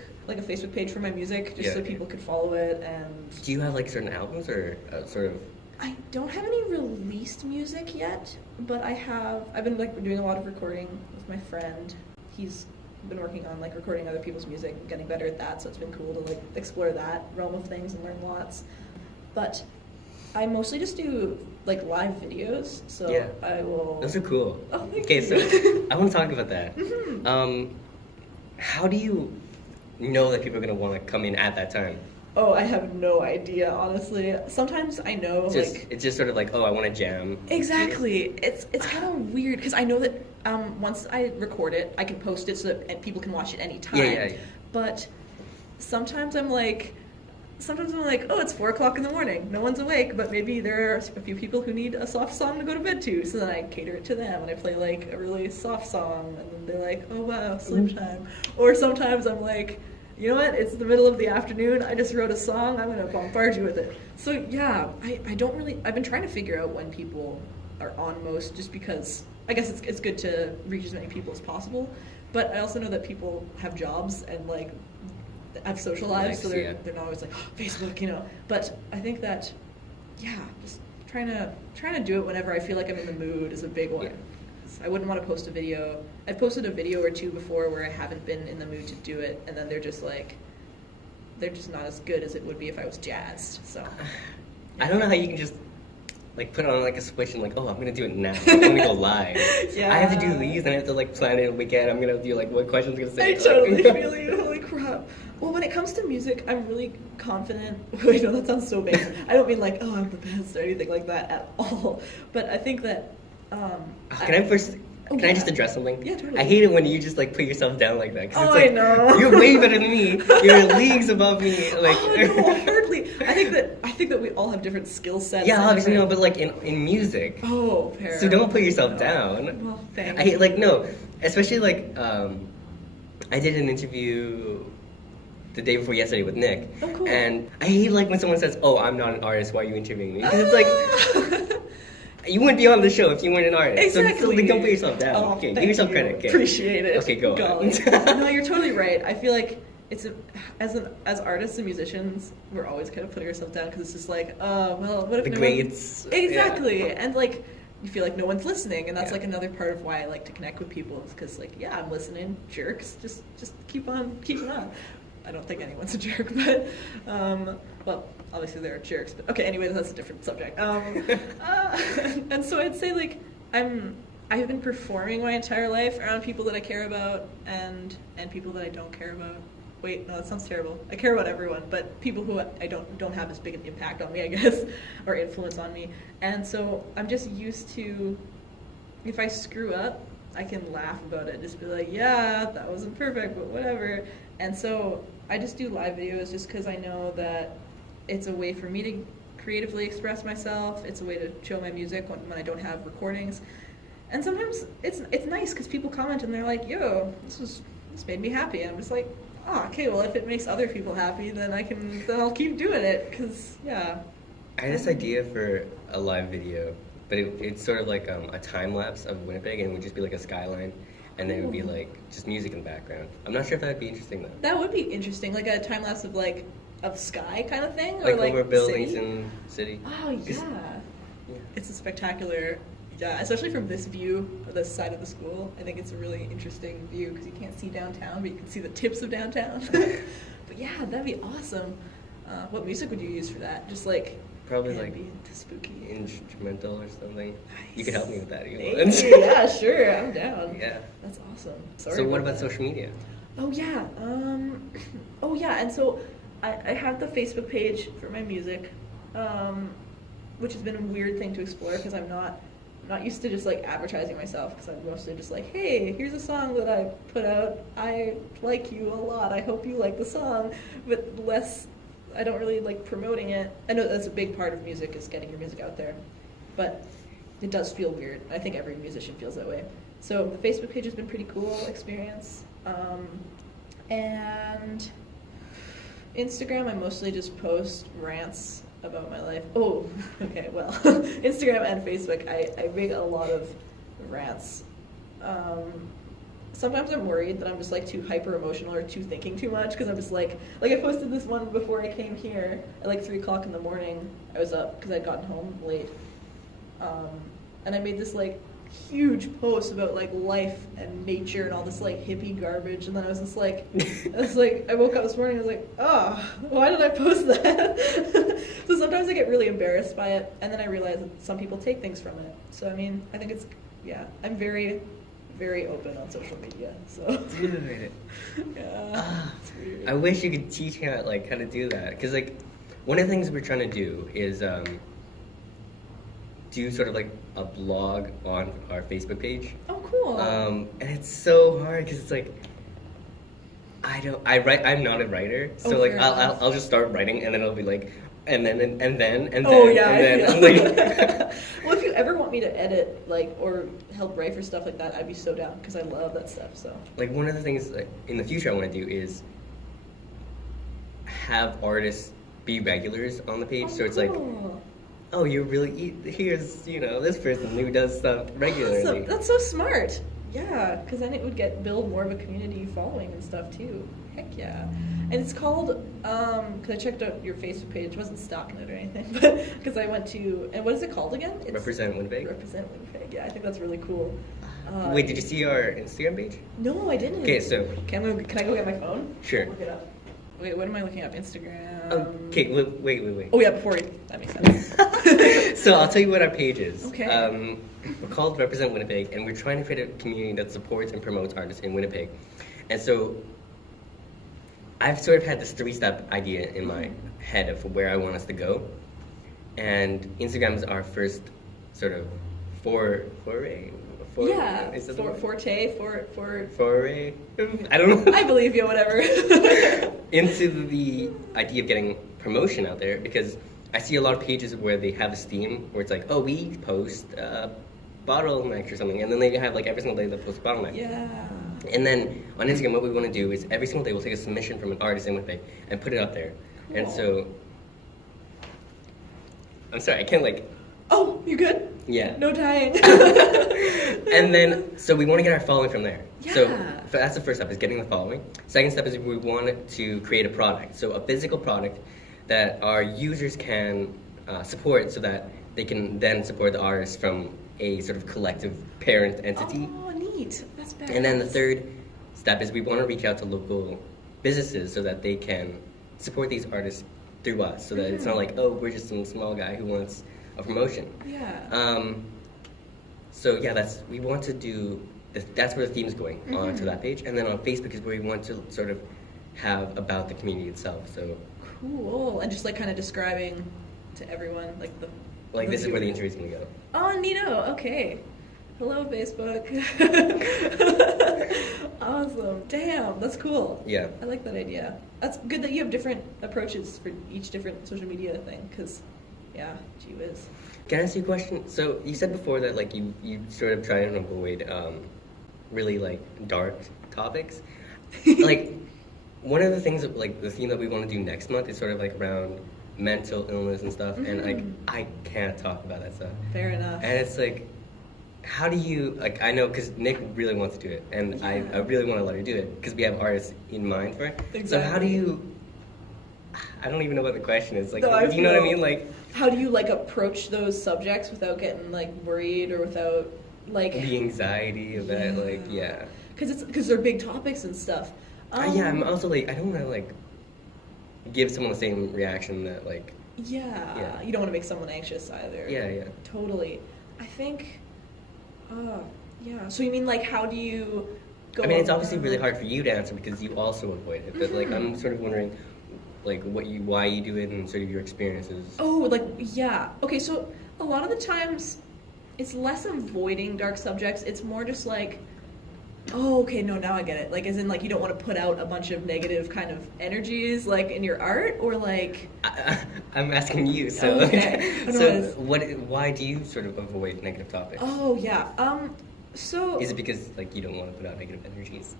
page for my music, just so people could follow it. And do you have like certain albums or sort of? I don't have any released music yet, but I've been like doing a lot of recording with my friend. He's been working on like recording other people's music and getting better at that, so it's been cool to like explore that realm of things and learn lots. But I mostly just do like live videos, so I will. Those are cool. Oh, thank okay, you. So I want to talk about that. Mm-hmm. How do you know that people are going to want to come in at that time? Oh, I have no idea, honestly. Sometimes I know, it's just sort of like, oh, I want to jam. Exactly. It's kind of weird because I know that once I record it, I can post it so that people can watch it anytime. Yeah. But sometimes I'm like, oh, it's 4 o'clock in the morning. No one's awake, but maybe there are a few people who need a soft song to go to bed to. So then I cater it to them, and I play like a really soft song, and then they're like, oh wow, sleep time. Or sometimes I'm like, you know what? It's the middle of the afternoon. I just wrote a song. I'm gonna bombard you with it. So yeah, I don't really. I've been trying to figure out when people are on most, just because I guess it's good to reach as many people as possible. But I also know that people have jobs and like have social lives, so they're not always like Facebook, you know. But I think that just trying to do it whenever I feel like I'm in the mood is a big one. I wouldn't want to post a video. I've posted a video or two before where I haven't been in the mood to do it, and then they're just not as good as it would be if I was jazzed. So I don't know how you can just like put on like a switch and like, oh, I'm gonna do it now. I'm gonna go live. Yeah. I have to do these and I have to like plan it a weekend. I'm gonna do like what questions I'm gonna say. I totally feel you. Holy crap. Well, when it comes to music, I'm really confident. Wait, no, that sounds so bad. I don't mean like, oh, I'm the best or anything like that at all. But I think that Can I just address something? Yeah, totally. I hate it when you just like put yourself down like that. 'Cause Oh, it's like, I know. You're way better than me. You're leagues above me. Like, oh no, hardly. I think that we all have different skill sets. yeah, and obviously, no, different- but like in music. Oh, fair. So don't put yourself down. Well, thanks. I hate like no, especially like I did an interview the day before yesterday with Nick. Oh, cool. And I hate like when someone says, "Oh, I'm not an artist. Why are you interviewing me?" Because it's like. You wouldn't be on the show if you weren't an artist. Exactly. So don't put yourself down. Oh, okay, thank give yourself you. credit. Okay. Appreciate it. Okay, go Golly. on. No, you're totally right. I feel like as artists and musicians, we're always kind of putting ourselves down because it's just like, oh, well, what if The no grades. one... Exactly. Yeah. And like, you feel like no one's listening, and that's Yeah. like another part of why I like to connect with people, is because like, yeah, I'm listening, jerks. Just keep on keeping on. I don't think anyone's a jerk, but well, obviously there are jerks. But okay, anyway, that's a different subject. And so I'd say like I've been performing my entire life around people that I care about and people that I don't care about. Wait, no, that sounds terrible. I care about everyone, but people who I don't have as big an impact on me, I guess, or influence on me. And so I'm just used to, if I screw up, I can laugh about it. Just be like, yeah, that wasn't perfect, but whatever. And so I just do live videos just because I know that it's a way for me to creatively express myself. It's a way to show my music when I don't have recordings. And sometimes it's nice because people comment and they're like, yo, this made me happy. And I'm just like, oh, okay, well, if it makes other people happy, then I'll keep doing it, because, yeah. I had this idea for a live video, but it's sort of like a time lapse of Winnipeg, and it would just be like a skyline, and then it would be like just music in the background. I'm not sure if that would be interesting though. That would be interesting, like a time lapse of sky kind of thing, or Like over buildings city? in city. Oh yeah. It's a spectacular. Yeah, especially from this view, this side of the school. I think it's a really interesting view because you can't see downtown, but you can see the tips of downtown. But yeah, that'd be awesome. What music would you use for that? Just like Probably like ambient, spooky, instrumental or something. Nice. You could help me with that if you Thank want. you. Yeah, sure, I'm down. Yeah. That's awesome. Sorry. So what about about social media? Oh yeah. Oh yeah. And so I have the Facebook page for my music, which has been a weird thing to explore because I'm not used to just like advertising myself because I'm mostly just like, hey, here's a song that I put out. I like you a lot. I hope you like the song, but less. I don't really like promoting it. I know that's a big part of music is getting your music out there, but it does feel weird. I think every musician feels that way. So the Facebook page has been pretty cool experience. And Instagram, I mostly just post rants about my life. Oh, okay, well, Instagram and Facebook, I make a lot of rants. Sometimes I'm worried that I'm just like too hyper emotional or too thinking too much because I'm just like I posted this one before I came here at like 3 o'clock in the morning. I was up because I'd gotten home late. And I made this like huge post about like life and nature and all this like hippie garbage, and then I was just like, I woke up this morning and I was like, oh, why did I post that? So sometimes I get really embarrassed by it, and then I realize that some people take things from it. So I mean, I think it's, yeah, I'm very, very open on social media. So Dude. yeah, it's weird. I wish you could teach how to do that, because like one of the things we're trying to do is do sort of like a blog on our Facebook page. Oh, cool. And it's so hard because it's like I'm not a writer, so Oh, like fair I'll enough. just start writing and then it'll be like and then Oh yeah, and I then feel. like Well, if you ever want me to edit like or help write for stuff like that, I'd be so down because I love that stuff. So like one of the things like in the future I want to do is have artists be regulars on the page, so it's like, cool. oh, here's this person who does stuff regularly. Awesome. That's so smart. Yeah, because then it would build more of a community following and stuff too. Heck yeah. And it's called, because I checked out your Facebook page, wasn't stalking it or anything, but because I went to, and what is it called again? It's Represent Winnipeg. Represent Winnipeg. Yeah, I think that's really cool. Wait, did you see our Instagram page? No, I didn't. Okay, so Can I go get my phone? Sure. Look it up. Wait, what am I looking up? Instagram. Okay, wait. Oh yeah, that makes sense. So I'll tell you what our page is. Okay. We're called Represent Winnipeg, and we're trying to create a community that supports and promotes artists in Winnipeg. And so I've sort of had this 3-step idea in my head of where I want us to go. And Instagram is our first sort of foray. Yeah, Is that the word? foray. I don't know. I believe you, whatever. Into the idea of getting promotion out there, because I see a lot of pages where they have this theme where it's like, oh, we post bottlenecks or something, and then they have like every single day they post bottleneck. Yeah. And then on Instagram, what we want to do is every single day we'll take a submission from an artist in Winnipeg and put it up there. Cool. And so, I'm sorry, I can't like. Oh, you good? Yeah. No dying. And then, so we want to get our following from there. So Yeah. that's the first step, is getting the following. Second step is we want to create a product. So a physical product that our users can support, so that they can then support the artists from a sort of collective parent entity. Oh, neat. That's bad. And then the third step is we want to reach out to local businesses so that they can support these artists through us, so that it's not like, oh, we're just some small guy who wants a promotion. Yeah. So yeah, we want to do that's where the theme's going onto that page, and then on Facebook is where we want to sort of have about the community itself. So Cool. And just like kind of describing to everyone like the. this is where the interview's gonna go. Oh, neato. Okay. Hello, Facebook. Awesome. Damn, that's cool. Yeah. I like that idea. That's good that you have different approaches for each different social media thing, because, yeah, gee whiz. Can I ask you a question? So you said before that like you sort of try and avoid really like dark topics. Like one of the things that, like the theme that we want to do next month is sort of like around mental illness and stuff, and like I can't talk about that stuff. Fair enough. And it's like, how do you, like, I know because Nick really wants to do it, and I really want to let her do it because we have artists in mind for it. Exactly. So how do you, I don't even know what the question is. Like, No, do you know what I feel- mean? Like, How do you like approach those subjects without getting like worried or without like the anxiety of that, like, yeah. because they're big topics and stuff. Yeah, I'm also like, I don't want to like give someone the same reaction that like, Yeah, you don't want to make someone anxious either. yeah. Totally. I think, yeah. So you mean like how do you go I mean, it's on obviously that. really hard for you to answer because you also avoid it. But like, I'm sort of wondering, like, why you do it, and sort of your experiences. Oh, like, yeah. Okay, so a lot of the times, it's less avoiding dark subjects. It's more just like, oh, okay, no, now I get it. Like, as in, like, you don't want to put out a bunch of negative kind of energies, like, in your art, or like... I'm asking you. So, Okay. so why do you sort of avoid negative topics? Oh, yeah. So... Is it because like you don't want to put out negative energies?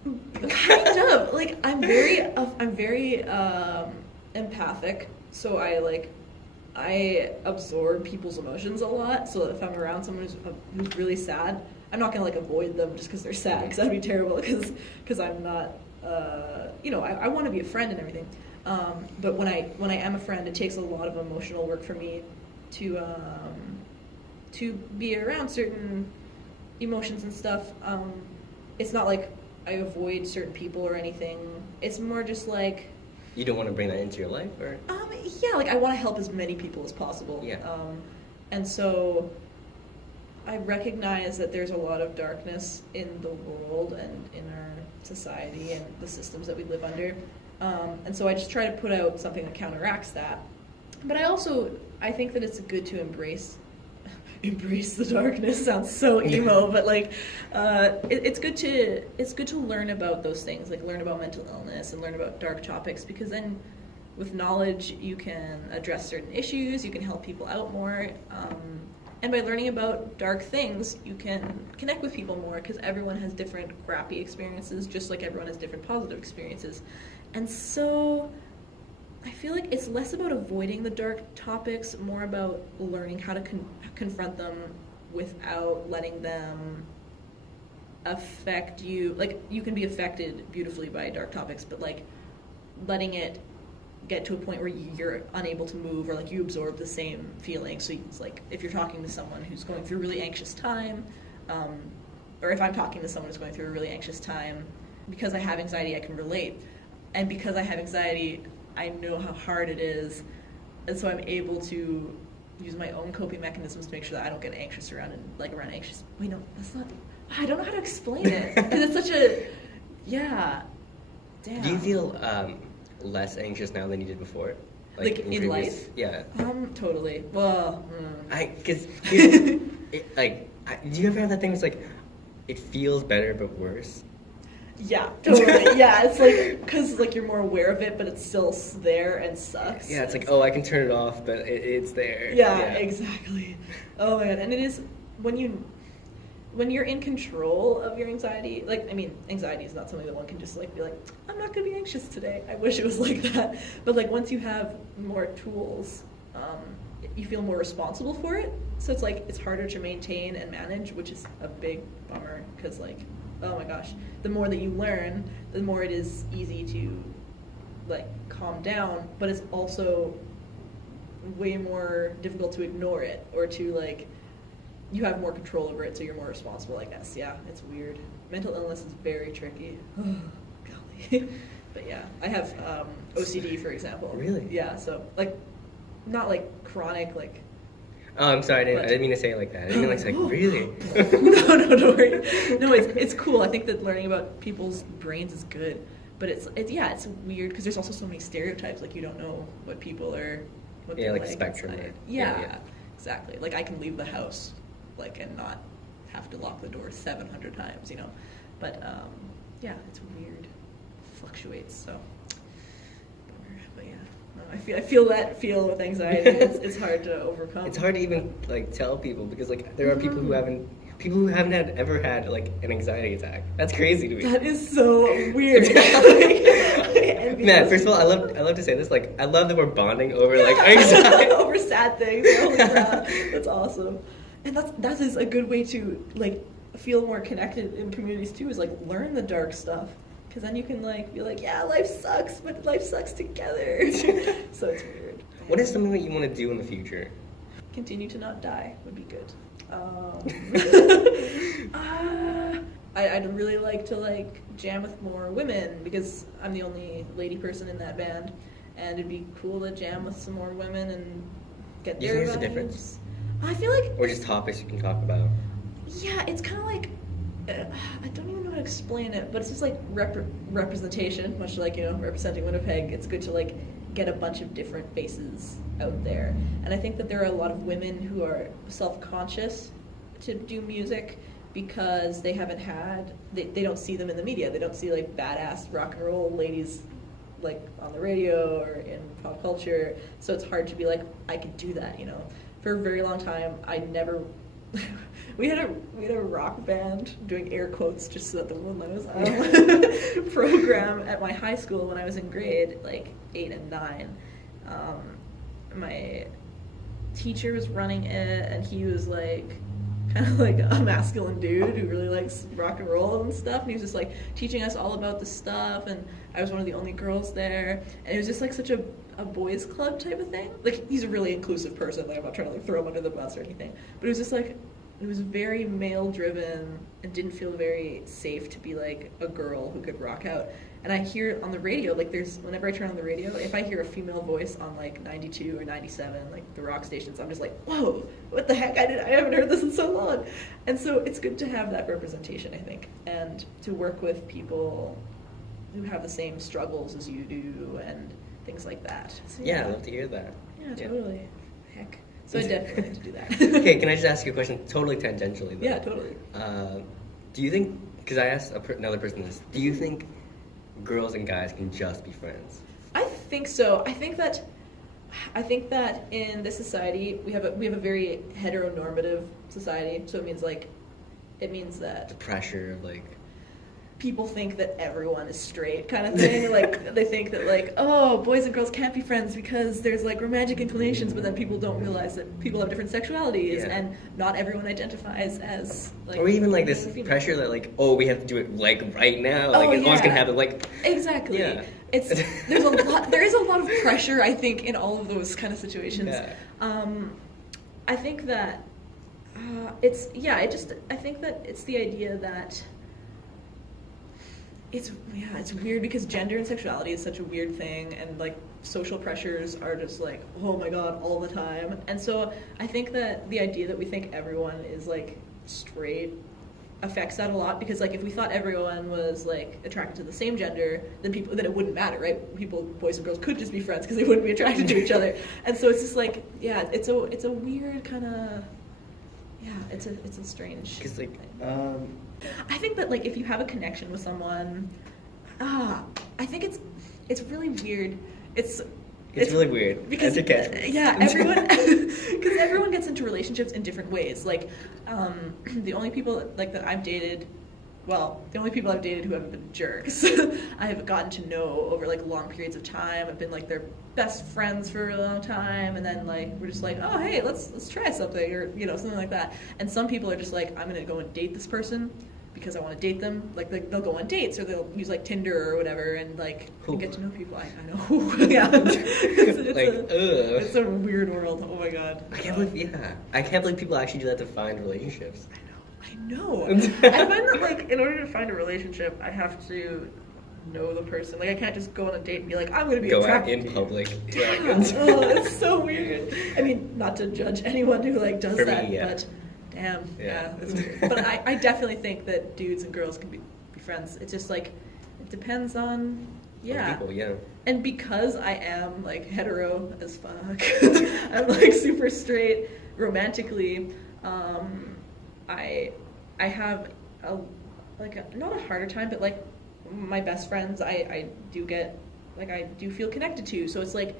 Kind of. Like, I'm very empathic, so I absorb people's emotions a lot. So if I'm around someone who's really sad, I'm not gonna like avoid them just because they're sad, because that'd be terrible. Because I'm not, I want to be a friend and everything. But when I am a friend, it takes a lot of emotional work for me to be around certain emotions and stuff. It's not like I avoid certain people or anything. It's more just like, You don't want to bring that into your life, or? yeah, like I want to help as many people as possible. Yeah. And so I recognize that there's a lot of darkness in the world and in our society and the systems that we live under. And so I just try to put out something that counteracts that. But I think that it's good to embrace the darkness. Sounds so emo, but like it's good to learn about those things, like learn about mental illness and learn about dark topics, because then with knowledge you can address certain issues, you can help people out more, and by learning about dark things you can connect with people more, because everyone has different crappy experiences just like everyone has different positive experiences. And so I feel like it's less about avoiding the dark topics, more about learning how to confront them without letting them affect you. Like, you can be affected beautifully by dark topics, but like letting it get to a point where you're unable to move, or like you absorb the same feeling. So it's like if you're talking to someone who's going through a really anxious time, or if I'm talking to someone who's going through a really anxious time, because I have anxiety, I can relate. And because I have anxiety, I know how hard it is, and so I'm able to use my own coping mechanisms to make sure that I don't get anxious around anxious. Wait, no, that's not. I don't know how to explain it, because it's such a, yeah. Damn. Do you feel less anxious now than you did before? Like in previous, life? Yeah. Totally. Well, Because do you ever have that thing where it's like, it feels better but worse? yeah, totally. Yeah, it's like, because like you're more aware of it, but it's still there and sucks. Yeah, it's like, oh, I can turn it off, but it's there. Yeah, exactly. Oh my god, and it is when you're in control of your anxiety. Like, I mean, anxiety is not something that one can just like be like, I'm not gonna be anxious today. I wish it was like that. But like once you have more tools, you feel more responsible for it. So it's like it's harder to maintain and manage, which is a big bummer, because like, oh my gosh, the more that you learn, the more it is easy to like calm down, but it's also way more difficult to ignore it, or to like, you have more control over it, so you're more responsible, I guess. Yeah, it's weird. Mental illness is very tricky. Oh, golly. But yeah, I have OCD, for example. Really? Yeah, so like, not like chronic, like. Oh, I'm sorry, I didn't mean to say it like that. I didn't mean like, really? No, don't worry. No, it's cool. I think that learning about people's brains is good, but it's weird, because there's also so many stereotypes. Like, you don't know what people are. What Yeah, they're like spectrum. inside. Or, Yeah, exactly. Like, I can leave the house, like, and not have to lock the door 700 times, you know. But yeah, it's weird. It fluctuates. So, but yeah. I feel that feel with anxiety. It's hard to overcome. It's hard to even like tell people, because like there are people who haven't ever had like an anxiety attack. That's crazy to me. That is so weird. Man, first of all, I love to say this. Like, I love that we're bonding over like anxiety. Over sad things. Holy crap. That's awesome. And that is a good way to like feel more connected in communities too. Is like learn the dark stuff. Because then you can like be like, yeah, life sucks, but life sucks together. So it's weird. What is something that you want to do in the future? Continue to not die would be good. I'd really like to like jam with more women, because I'm the only lady person in that band, and it'd be cool to jam with some more women and get Do you their think there's a vibes. difference? I feel like, Or just topics you can talk about? yeah, it's kind of like, I don't even know how to explain it, but it's just like representation, much like, representing Winnipeg. It's good to like get a bunch of different faces out there. And I think that there are a lot of women who are self-conscious to do music because they haven't had, they don't see them in the media. They don't see like badass rock and roll ladies like on the radio or in pop culture. So it's hard to be like, I could do that, For a very long time, I never... we had a rock band, doing air quotes just so that the one knows, program at my high school when I was in grade like 8 and 9. My teacher was running it, and he was like kind of like a masculine dude who really likes rock and roll and stuff, and he was just like teaching us all about the stuff, and I was one of the only girls there, and it was just like such a boys club type of thing. Like, he's a really inclusive person, like I'm not trying to like throw him under the bus or anything, but it was just like, it was very male driven and didn't feel very safe to be like a girl who could rock out. And I hear on the radio, like whenever I turn on the radio, if I hear a female voice on like 92 or 97, like the rock stations, I'm just like, whoa, what the heck? I haven't heard this in so long. And so it's good to have that representation, I think, and to work with people who have the same struggles as you do and things like that. So, Yeah, I'd love to hear that. Yeah, totally. Heck. So I definitely need to do that. Okay, can I just ask you a question totally tangentially, though? Yeah, totally. Do you think, because I asked another person this, do you think girls and guys can just be friends? I think so. I think that in this society we have a very heteronormative society. So it means that The pressure of like... people think that everyone is straight kind of thing. Like, they think that like, oh, boys and girls can't be friends because there's like romantic inclinations, but then people don't realize that people have different sexualities, and not everyone identifies as like... Or even like this pressure that like, oh, we have to do it like right now. Like, it's always gonna happen. Like... Exactly. Yeah. There is a lot of pressure, I think, in all of those kind of situations. Yeah. I think that I think that it's the idea that it's weird because gender and sexuality is such a weird thing, and like social pressures are just like, oh my god, all the time. And so I think that the idea that we think everyone is like straight affects that a lot, because like if we thought everyone was like attracted to the same gender, then it wouldn't matter, right? Boys and girls could just be friends because they wouldn't be attracted to each other. And so it's just like, yeah, it's a weird kind of, yeah, it's a strange Because like, thing. I think that like if you have a connection with someone, I think it's really weird. It's really weird because everyone because everyone gets into relationships in different ways. Like the only people like that I've dated, the only people I've dated who haven't been jerks, I have gotten to know over like long periods of time. I've been like their best friends for a long time, and then like we're just like, oh hey, let's try something, or something like that. And some people are just like, I'm gonna go and date this person because I want to date them. Like they'll go on dates, or they'll use like Tinder or whatever, and like get to know people. I know. Yeah. It's a weird world. Oh my god. I can't believe people actually do that to find relationships. I know. I find that like in order to find a relationship, I have to know the person. Like I can't just go on a date and be like, I'm going to be attracted out in public. Oh, it's so weird. I mean, not to judge anyone who like does that, but damn, yeah, it's weird. But I definitely think that dudes and girls can be friends. It's just like it depends on people, yeah. And because I am like hetero as fuck, I'm like super straight romantically. I have not a harder time, but like my best friends, I do feel connected to. So it's like,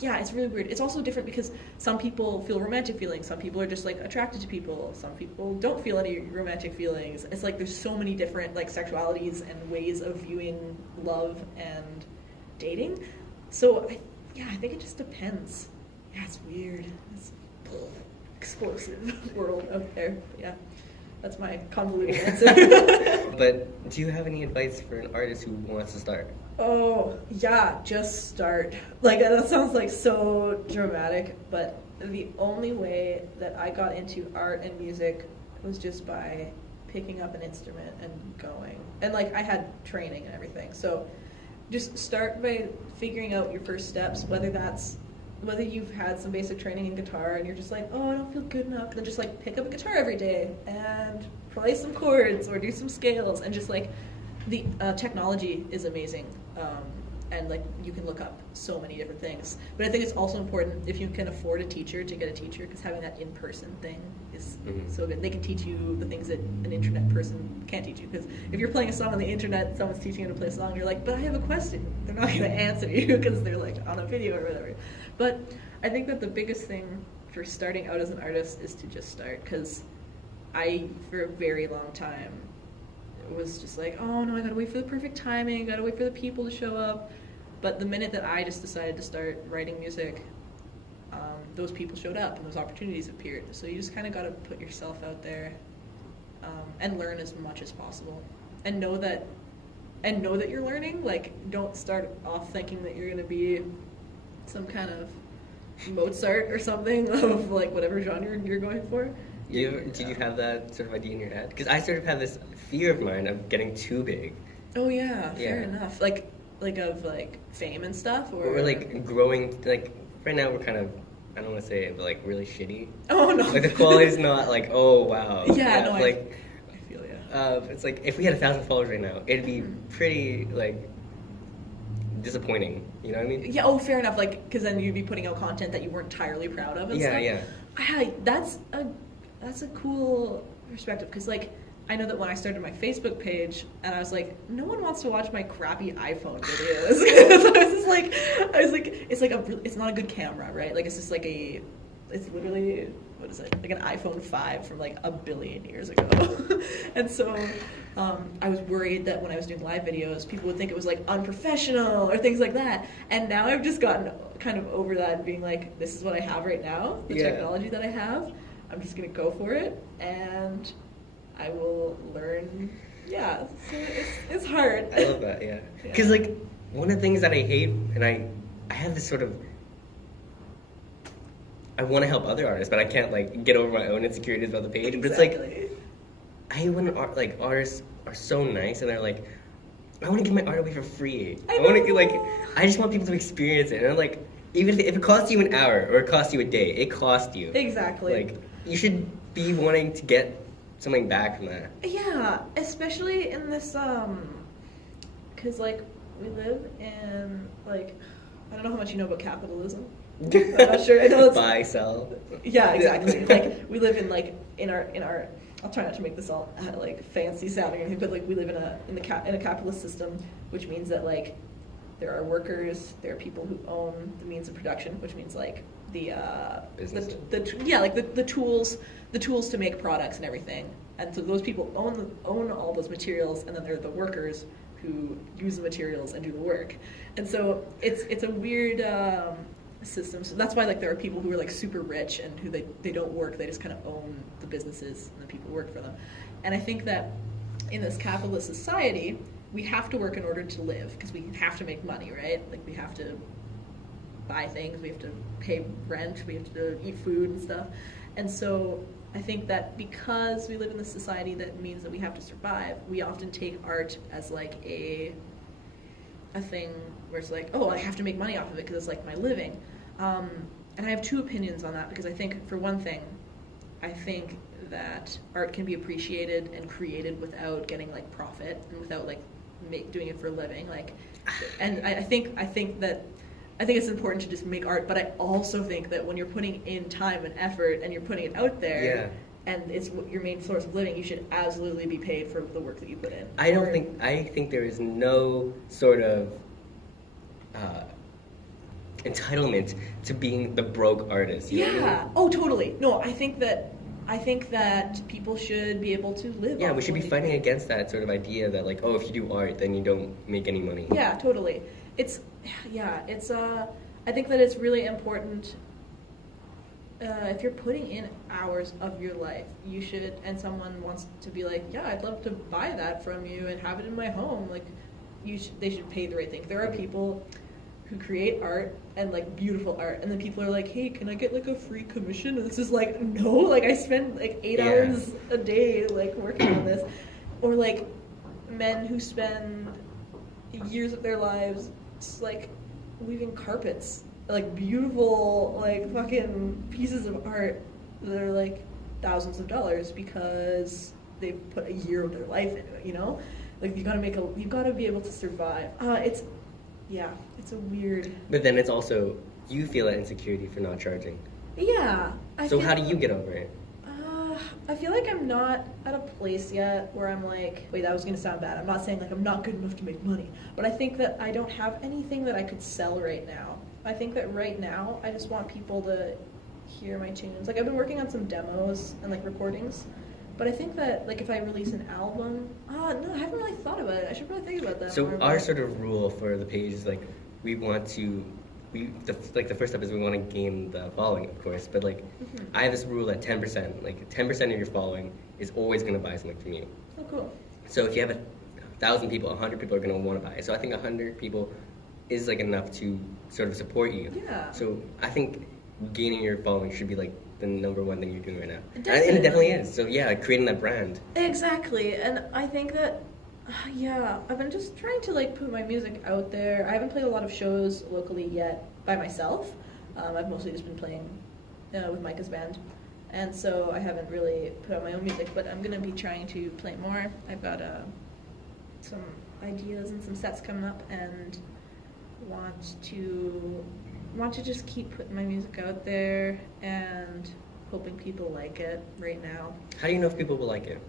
yeah, it's really weird. It's also different because some people feel romantic feelings. Some people are just like attracted to people. Some people don't feel any romantic feelings. It's like there's so many different like sexualities and ways of viewing love and dating. So I think it just depends. Yeah, it's weird. It's explosive world out there. But yeah, that's my convoluted answer. But do you have any advice for an artist who wants to start? Oh, yeah, just start. Like, that sounds like so dramatic, but the only way that I got into art and music was just by picking up an instrument and going. And like, I had training and everything. So just start by figuring out your first steps, whether that's whether you've had some basic training in guitar and you're just like, oh, I don't feel good enough, then just like pick up a guitar every day and play some chords or do some scales, and just like the technology is amazing. And like you can look up so many different things. But I think it's also important, if you can afford a teacher, to get a teacher, because having that in-person thing is so good. They can teach you the things that an internet person can't teach you. Because if you're playing a song on the internet, someone's teaching you to play a song, you're like, but I have a question. They're not going to answer you because they're like on a video or whatever. But I think that the biggest thing for starting out as an artist is to just start. Because I, for a very long time, was just like, oh no, I gotta wait for the perfect timing, gotta wait for the people to show up. But the minute that I just decided to start writing music, those people showed up and those opportunities appeared. So you just kind of gotta put yourself out there and learn as much as possible, and know that you're learning. Like, don't start off thinking that you're gonna be some kind of Mozart or something of like whatever genre you're going for. Did you have that sort of idea in your head? Because I sort of have this fear of mine of getting too big. Oh yeah, fair enough. Like of like fame and stuff, or like growing. Like right now we're kind of, I don't want to say it, but like really shitty. Oh no. Like the quality's not like, oh wow. Yeah, no, like I feel yeah. It's like if we had 1,000 followers right now, it'd be pretty like disappointing. You know what I mean? Yeah. Oh, fair enough. Like, because then you'd be putting out content that you weren't entirely proud of and stuff. Yeah. That's a cool perspective, because like I know that when I started my Facebook page, and I was like, no one wants to watch my crappy iPhone videos. So I was like, it's not a good camera, right? Like it's just like it's literally, what is it? Like an iPhone 5 from like 1 billion years ago. And so I was worried that when I was doing live videos, people would think it was like unprofessional or things like that. And now I've just gotten kind of over that and being like, this is what I have right now, the technology that I have. I'm just gonna go for it, and I will learn. Yeah, so it's hard. I love that, yeah. Because like one of the things that I hate, and I have this sort of, I want to help other artists, but I can't like get over my own insecurities about the page. Exactly. But it's like, I hate when artists are so nice and they're like, I want to give my art away for free. I want to like, I just want people to experience it. And I'm like, even if it costs you an hour or it costs you a day, it costs you. Exactly. Like, you should be wanting to get something back from that. Yeah, especially in this, because like we live in like, I don't know how much you know about capitalism. I'm not sure. I know it's buy, sell. Yeah, exactly. Like we live in like in our. I'll try not to make this all like fancy sounding or anything, but like we live in a capitalist system, which means that like there are workers, there are people who own the means of production, which means like the tools to make products and everything. And so those people own all those materials, and then there are the workers who use the materials and do the work. And so it's a weird system. So that's why like there are people who are like super rich and who they don't work, they just kind of own the businesses and the people who work for them. And I think that in this capitalist society, we have to work in order to live, because we have to make money, right? Like we have to buy things, we have to pay rent, we have to eat food and stuff. And so I think that because we live in this society that means that we have to survive, we often take art as like a thing where it's like, oh, I have to make money off of it because it's like my living. And I have two opinions on that, because I think, for one thing, I think that art can be appreciated and created without getting like profit and without like doing it for a living. Like, and I think it's important to just make art, but I also think that when you're putting in time and effort and you're putting it out there, and it's your main source of living, you should absolutely be paid for the work that you put in. I think there is no sort of entitlement to being the broke artist. You know what I mean? Oh, totally. No, I think that people should be able to live. Yeah, we should be fighting against that sort of idea that like, oh, if you do art, then you don't make any money. Yeah, totally. I think that it's really important. If you're putting in hours of your life, you should, and someone wants to be like, yeah, I'd love to buy that from you and have it in my home, like, they should pay the right thing. There are people who create art and like beautiful art, and then people are like, hey, can I get like a free commission? And it's just like, no, like I spend like 8 hours a day like working on this. Or like men who spend years of their lives just like weaving carpets like beautiful like fucking pieces of art that are like thousands of dollars because they've put a year of their life into it, you know? Like you gotta be able to survive. It's a weird. But then it's also, you feel that insecurity for not charging. Yeah. So how do you get over it? I feel like I'm not at a place yet where I'm like, wait, that was gonna sound bad. I'm not saying like I'm not good enough to make money, but I think that I don't have anything that I could sell right now. I think that right now I just want people to hear my tunes. Like I've been working on some demos and like recordings, but I think that like if I release an album, no, I haven't really thought about it. I should really think about that. So more, our but- sort of rule for the page is like, the first step is we want to gain the following, of course, but like I have this rule at 10%, like 10% of your following is always going to buy something from you. Oh, cool. So if you have 1,000 people, 100 people are going to want to buy. So I think 100 people is like enough to sort of support you. Yeah. So I think gaining your following should be like the number one thing you're doing right now. And Definitely. it definitely is. So yeah, creating that brand. Exactly, and I think that, I've been just trying to like put my music out there. I haven't played a lot of shows locally yet by myself. I've mostly just been playing with Micah's band, and so I haven't really put out my own music, but I'm gonna be trying to play more. I've got some ideas and some sets coming up, and want to just keep putting my music out there and hoping people like it right now. How do you know if people will like it?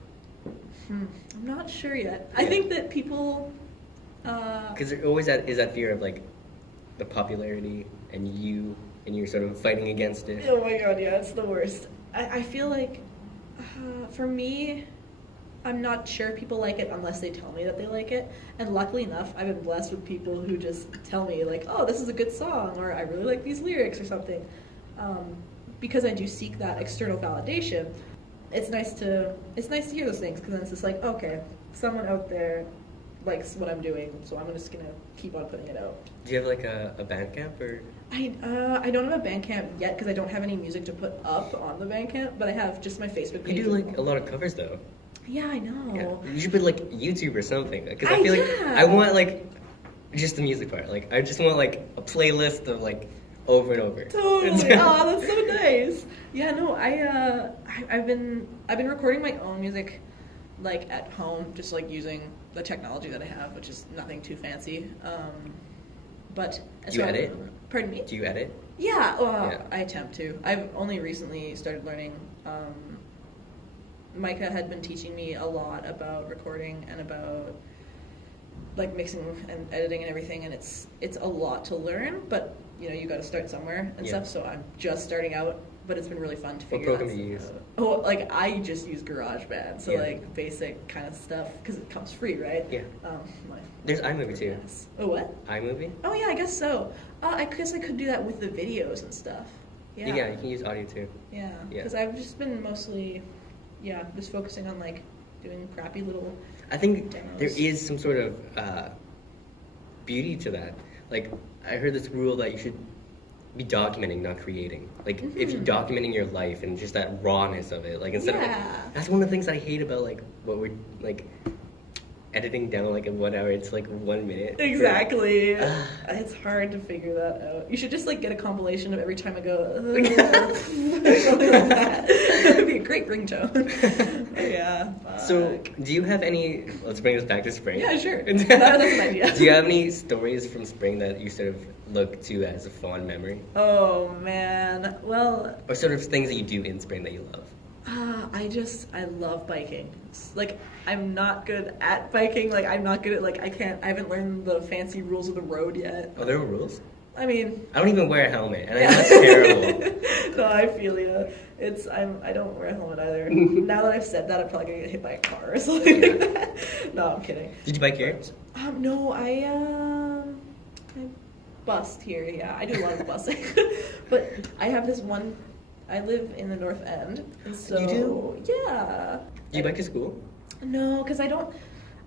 I'm not sure yet. Yeah. I think that people. Because there always is that fear of like the popularity and you're sort of fighting against it. Oh my god, yeah, it's the worst. I feel like, for me, I'm not sure people like it unless they tell me that they like it. And luckily enough, I've been blessed with people who just tell me like, oh, this is a good song, or I really like these lyrics or something. Because I do seek that external validation. It's nice to hear those things, because then it's just like, okay, someone out there likes what I'm doing, so I'm just gonna keep on putting it out. Do you have like a Bandcamp or? I don't have a Bandcamp yet because I don't have any music to put up on the Bandcamp, but I have just my Facebook page. You do like a lot of covers though. Yeah, I know. Yeah. You should put like YouTube or something, because I feel like I want like just the music part. Like I just want like a playlist of like over and over. Totally. Oh, that's so nice. Yeah, no, I've been recording my own music like at home, just like using the technology that I have, which is nothing too fancy. But as Do you far- edit? Pardon me? Do you edit? Yeah, well, Yeah. I attempt to. I've only recently started learning. Micah had been teaching me a lot about recording and about like mixing and editing and everything, and it's a lot to learn, but you know, you got to start somewhere and Yeah. stuff. So I'm just starting out, but it's been really fun to What figure program that do you stuff use? out. Oh, like I just use GarageBand, so Yeah. like basic kind of stuff because it comes free, right? Yeah. Like, There's iMovie too. yes. Oh, what? iMovie? Oh yeah, I guess so. I guess I could do that with the videos and stuff. Yeah, you can use audio too. Yeah, Yeah. because I've just been mostly, just focusing on like doing crappy little. I think Demos. there is some sort of beauty to that. Like, I heard this rule that you should be documenting, not creating. Like, if you're documenting your life and just that rawness of it, like instead of like, Yeah. that's one of the things I hate about like what we're like editing down like in 1 hour. It's like 1 minute. Exactly. It's hard to figure that out. You should just like get a compilation of every time I go. Something like that. That'd be a great ringtone. Yeah. So, fuck. do you have any? Let's bring this back to spring. Yeah, sure. That's an idea. Do you have any stories from spring that you sort of look to as a fond memory, Oh man. Well, or sort of things that you do in spring that you love? I love biking. Like, I'm not good at biking. Like, I'm not good at, like, I haven't learned the fancy rules of the road yet. Oh, there are rules. I mean, I don't even wear a helmet, and I know that's terrible. No, I feel you. I don't wear a helmet either. Now that I've said that, I'm probably gonna get hit by a car or something like that. No, I'm kidding. Did you bike here? No, I bust here. Yeah, I do a lot of busing. But I have this one. I live in the North End, and so You do? Yeah. Do you bike to school? No, because I don't.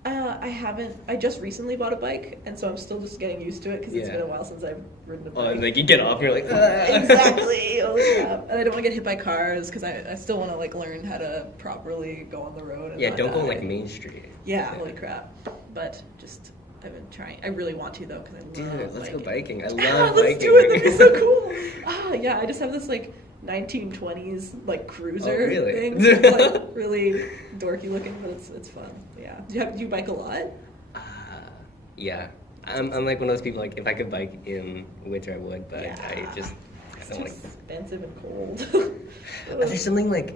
I haven't. I just recently bought a bike, and so I'm still just getting used to it because it's Yeah. been a while since I've ridden a Oh, bike. and like you get off, and you're like, Exactly. Holy crap! And I don't want to get hit by cars because I still want to like learn how to properly go on the road. And Yeah, not don't go on die. like Main Street. Yeah, holy crap! But just I've been trying. I really want to though because I love Dude, let's go biking. biking. I Yeah, love let's biking. do it. That'd be so cool. Yeah, I just have this like 1920s like cruiser Oh, really? thing. So it's, like really dorky looking, but it's fun. Yeah. Do you bike a lot? Yeah. I'm like one of those people, like, if I could bike in winter, I would, but Yeah. I It's don't too like... expensive and cold. There's something, like,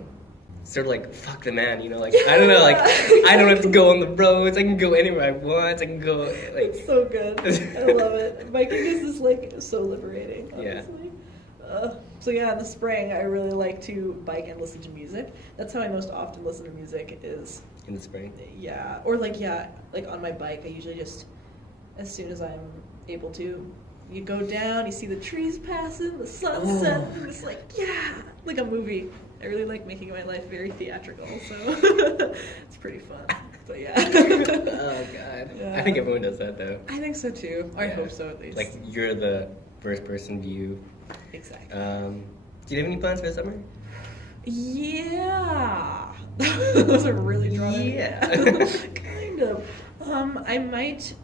sort of like, fuck the man, you know? Like, I don't know, like, I don't have to go on the roads. I can go anywhere I want. I can go, like... It's so good. I love it. Biking is just, like, so liberating, honestly. Yeah. So yeah, in the spring, I really like to bike and listen to music. That's how I most often listen to music is... In the spring? Yeah. Or, like, on my bike, I usually just... As soon as I'm able to, you go down, you see the trees passing, the sunset, and it's like, yeah, like a movie. I really like making my life very theatrical, so it's pretty fun. But yeah. Oh, God. Yeah. I think everyone does that, though. I think so too. I Yeah. hope so at least. Like, you're the first-person view. Exactly. Do you have any plans for the summer? Yeah. Those are really drawn. Yeah. Kind of. I might.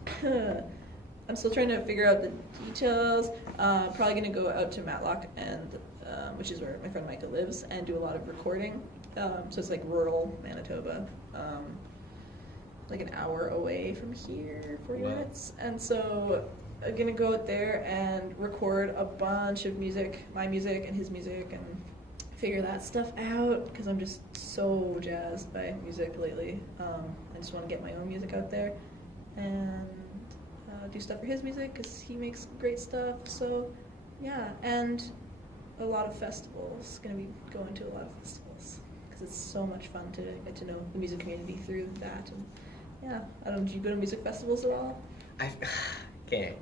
I'm still trying to figure out the details. Probably gonna go out to Matlock and which is where my friend Micah lives, and do a lot of recording. So it's like rural Manitoba, like an hour away from here, 40 Wow. minutes. And so I'm gonna go out there and record a bunch of music, my music and his music, and figure that stuff out because I'm just so jazzed by music lately. I just want to get my own music out there and do stuff for his music because he makes great stuff. So yeah, and a lot of festivals. Gonna be going to a lot of festivals because it's so much fun to get to know the music community through that. And yeah, I don't know. Do you go to music festivals at all? Okay.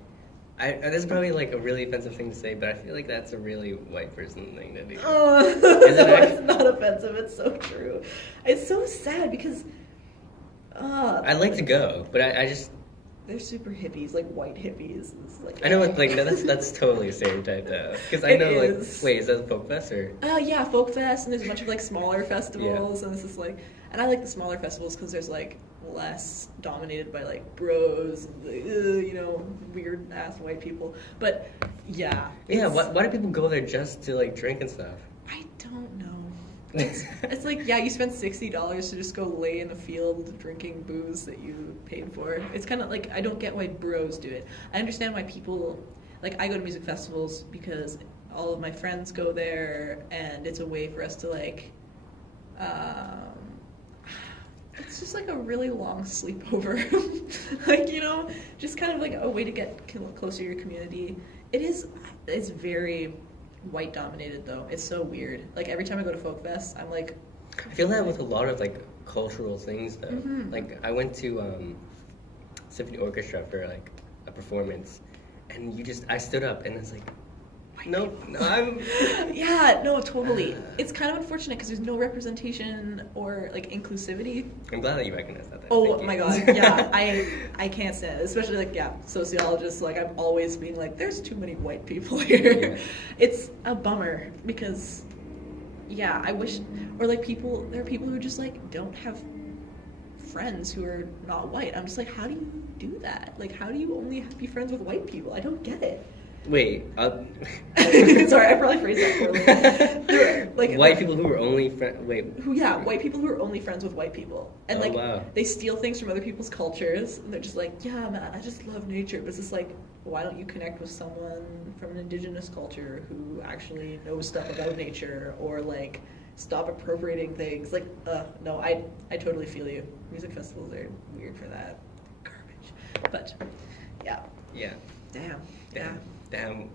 This is probably like a really offensive thing to say, but I feel like that's a really white person thing to do. Oh, Is it it's not offensive. It's so true. It's so sad because I'd like to go, but I just... they're super hippies, like white hippies. It's like, I know, like, no, that's totally a stereotype, though. Because I It know, is. like, wait, is that the Folk Fest, or...? Yeah, folk fest, and there's a bunch of like smaller festivals, and this is like, and I like the smaller festivals because there's like less dominated by like bros, and, like, you know, weird ass white people. But yeah, Yeah, it's- why do people go there just to, like, drink and stuff? I don't know. It's like, yeah, you spent $60 to just go lay in a field drinking booze that you paid for. It's kind of like, I don't get why bros do it. I understand why people, like, I go to music festivals because all of my friends go there, and it's a way for us to, like, it's just like a really long sleepover. Like, you know, just kind of like a way to get closer to your community. It's very white dominated though. It's so weird. Like every time I go to Folk Fest, I'm like, I feel that with a lot of, like, cultural things, though. Mhm. Like, I went to symphony orchestra for, like, a performance, and I stood up, and it's like, no, I'm... yeah, no, totally. It's kind of unfortunate because there's no representation or like inclusivity. I'm glad that you recognize that. Oh Thank you. my god, yeah, I can't stand it. Especially like, yeah, sociologists, like I'm always being like, there's too many white people here. Yeah. It's a bummer because, yeah, I wish, or like there are people who just like don't have friends who are not white. I'm just like, how do you do that? Like, how do you only be friends with white people? I don't get it. Wait, Sorry, I probably phrased that poorly. Like white people who are only wait. White people who are only friends with white people, and Oh, like wow. they steal things from other people's cultures, and they're just like, yeah, man, I just love nature. But it's just like, why don't you connect with someone from an indigenous culture who actually knows stuff about nature, or like stop appropriating things? Like, no, I totally feel you. Music festivals are weird for that garbage, but yeah. Yeah. Damn. Damn.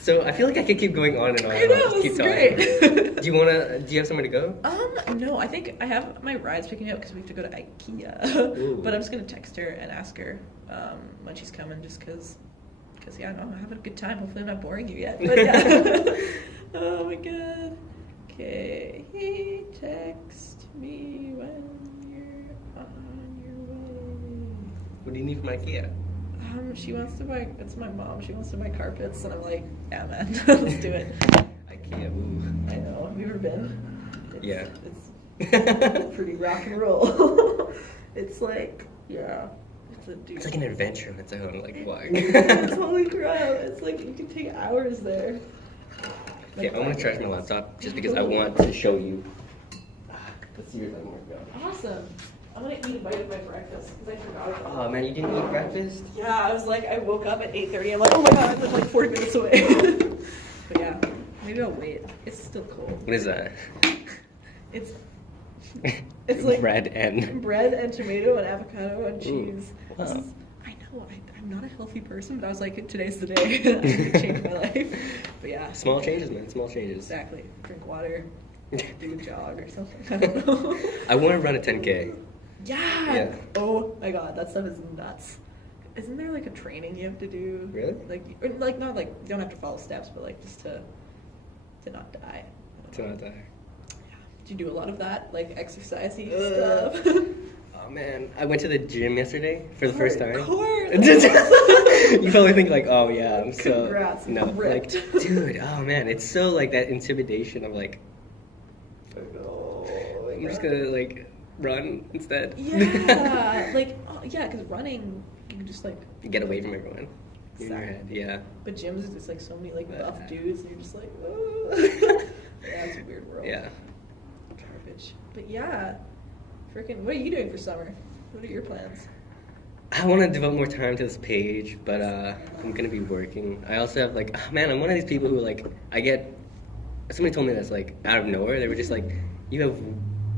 So I feel like I could keep going on and on. I And know, on. Just this keep is talking. great. Do you have somewhere to go? No, I think I have my rides picking me up because we have to go to IKEA. Ooh. But I'm just gonna text her and ask her when she's coming, just because yeah, no, I'm having a good time. Hopefully I'm not boring you yet. But yeah. Oh my god. Okay, text me when you're on your way. What do you need from IKEA? She wants to buy. It's my mom. She wants to buy carpets, and I'm like, yeah, man, let's do it. IKEA. Ooh. I know. Have you ever been? Yeah. It's pretty rock and roll. It's like, yeah, to do. It's like an adventure on its own. Like, why? Holy crap! It's like you can take hours there. Okay, I want to charge my laptop just because I want to show you. Let's see if I'm working out. Awesome. I'm gonna eat a bite of my breakfast because I forgot about it. Oh man, you didn't eat breakfast? Yeah, I was like, I woke up at 8:30. I'm like, oh my god, I live like 40 minutes away. But yeah, maybe I'll wait. It's still cold. What is that? It's like bread and tomato and avocado and cheese. Wow. I know, I'm not a healthy person, but I was like, today's the day. I need to change my life. But yeah. Small changes, man. Small changes. Exactly. Drink water. Do a jog or something. I don't know. I want to run a 10K. Yeah. Oh my god, that stuff is nuts. Isn't there like a training you have to do? Really? Like not like you don't have to follow steps, but like just to not die. To not die. Yeah. Do you do a lot of that, like exercising stuff? Oh man, I went to the gym yesterday for the first time. Of course. You probably think like, oh yeah, I'm so. Congrats, No, ripped. like, dude, oh man, it's so like that intimidation of like, I'm just gonna like run instead. Yeah, like yeah, because running you can just like You get away from everyone. In your Exactly. head, yeah. But gyms is just like so many like buff dudes, and you're just like, oh. Yeah, it's a weird world. Yeah. Garbage. But yeah, freaking. What are you doing for summer? What are your plans? I want to devote more time to this page, but I'm gonna be working. I also have like, oh, man, I'm one of these people who like somebody told me this like out of nowhere. They were just like, you have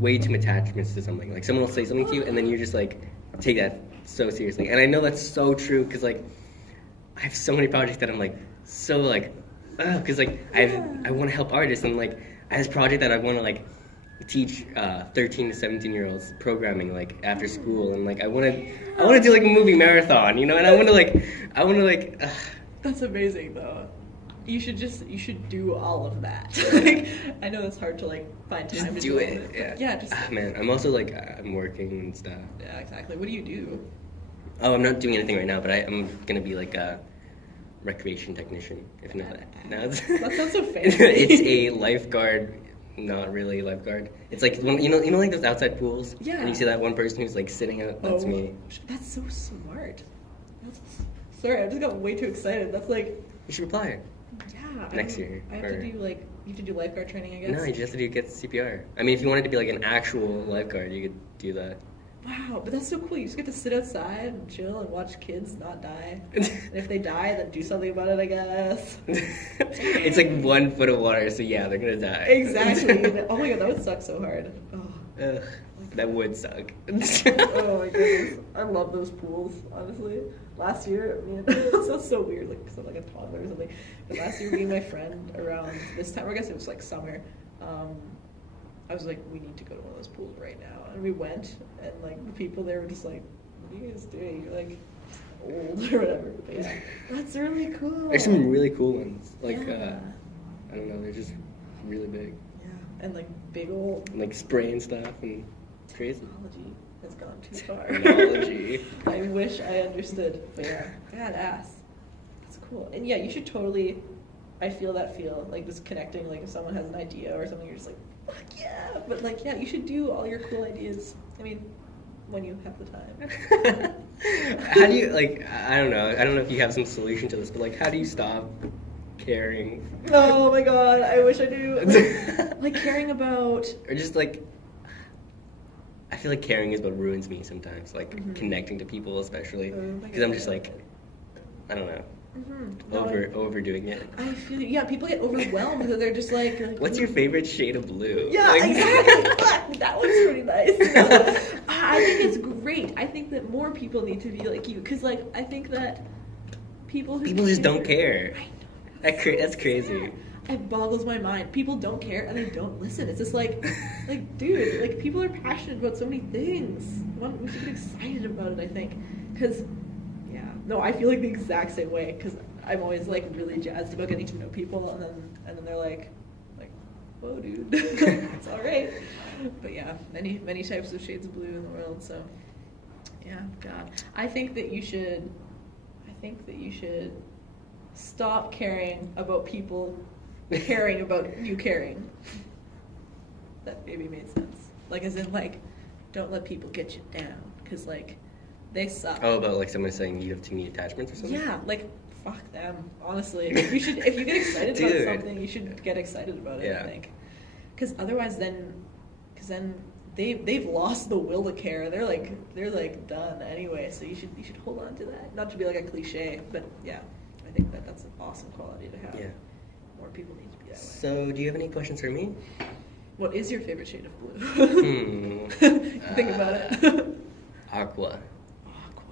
way too much attachments to something. Like someone will say something to you, and then you just like take that so seriously. And I know that's so true because like I have so many projects that I'm like so like, because like I want to help artists, and like I have this project that I want to like teach 13 to 17-year-olds programming like after school, and like I want to do like a movie marathon, you know, and I want to like That's amazing though. You should do all of that. Like, I know it's hard to like find time just to do it. but Yeah. yeah, just Man, I'm also like I'm working and stuff. yeah, exactly. What do you do? Oh, I'm not doing anything right now, but I'm gonna be like a recreation technician. If not, That sounds so fancy. It's a lifeguard. Not really a lifeguard. It's like when, you know like those outside pools. Yeah. And you see that one person who's like sitting out. That's me. That's so smart. Sorry, I just got way too excited. That's like You should apply. yeah. Next year, I have or- to do like you have to do lifeguard training, I guess. No, you just have to get CPR. I mean, if you wanted to be like an actual lifeguard, you could do that. Wow, but that's so cool. You just get to sit outside and chill and watch kids not die. And if they die, then do something about it, I guess. It's like 1 foot of water, so yeah, they're gonna die. Exactly. Oh my god, that would suck so hard. Oh. Ugh, that would suck. Oh my goodness. I love those pools, honestly. Last year, it sounds so weird, like sound like a toddler or something. But last year, me and my friend around this time, or I guess it was like summer, I was like, we need to go to one of those pools right now. And we went, and like the people there were just like, what are you guys doing? You're like old or whatever. But yeah, that's really cool. There's some really cool ones. Like, Yeah. I don't know, they're just really big. Yeah, and like big old Like spraying stuff and crazy. technology has gone too far. Technology. I wish I understood. But yeah, badass. That's cool. And yeah, you should totally, I feel that feel, like this connecting, like if someone has an idea or something, you're just like, fuck yeah. But like, yeah, you should do all your cool ideas. I mean, when you have the time. How do you, like, I don't know if you have some solution to this, but like, how do you stop caring? Oh my god, I wish I knew. Like caring about. Or just like, I feel like caring is what ruins me sometimes, like connecting to people especially, Oh my because I'm God. just like, I don't know, No, overdoing it. I feel yeah. People get overwhelmed because they're just like. What's your favorite shade of blue? Yeah, Like- exactly. Fuck, that one's pretty nice. I think it's great. I think that more people need to be like you, because like I think that people People just don't care. I know. That's crazy. It boggles my mind. People don't care and they don't listen. It's just like dude, like people are passionate about so many things. We should get excited about it. I think, because yeah, no, I feel like the exact same way. Because I'm always like really jazzed about getting to know people, and then they're like, whoa, dude, it's all right. But yeah, many types of shades of blue in the world. So yeah, God, I think that you should stop caring about people caring about you caring. That maybe made sense. Like as in like, don't let people get you down. Because like, They suck. Oh, about like someone saying you have too many attachments or something? Yeah, like fuck them. Honestly, you should. If you get excited Dude. about something, you should get excited about it. Yeah. I think, because otherwise, then they've lost the will to care. They're like done anyway. So you should hold on to that. Not to be like a cliche, but yeah, I think that's an awesome quality to have. Yeah. More people need to be that way. So, do you have any questions for me? What is your favorite shade of blue? Think about it. Aqua. Aqua.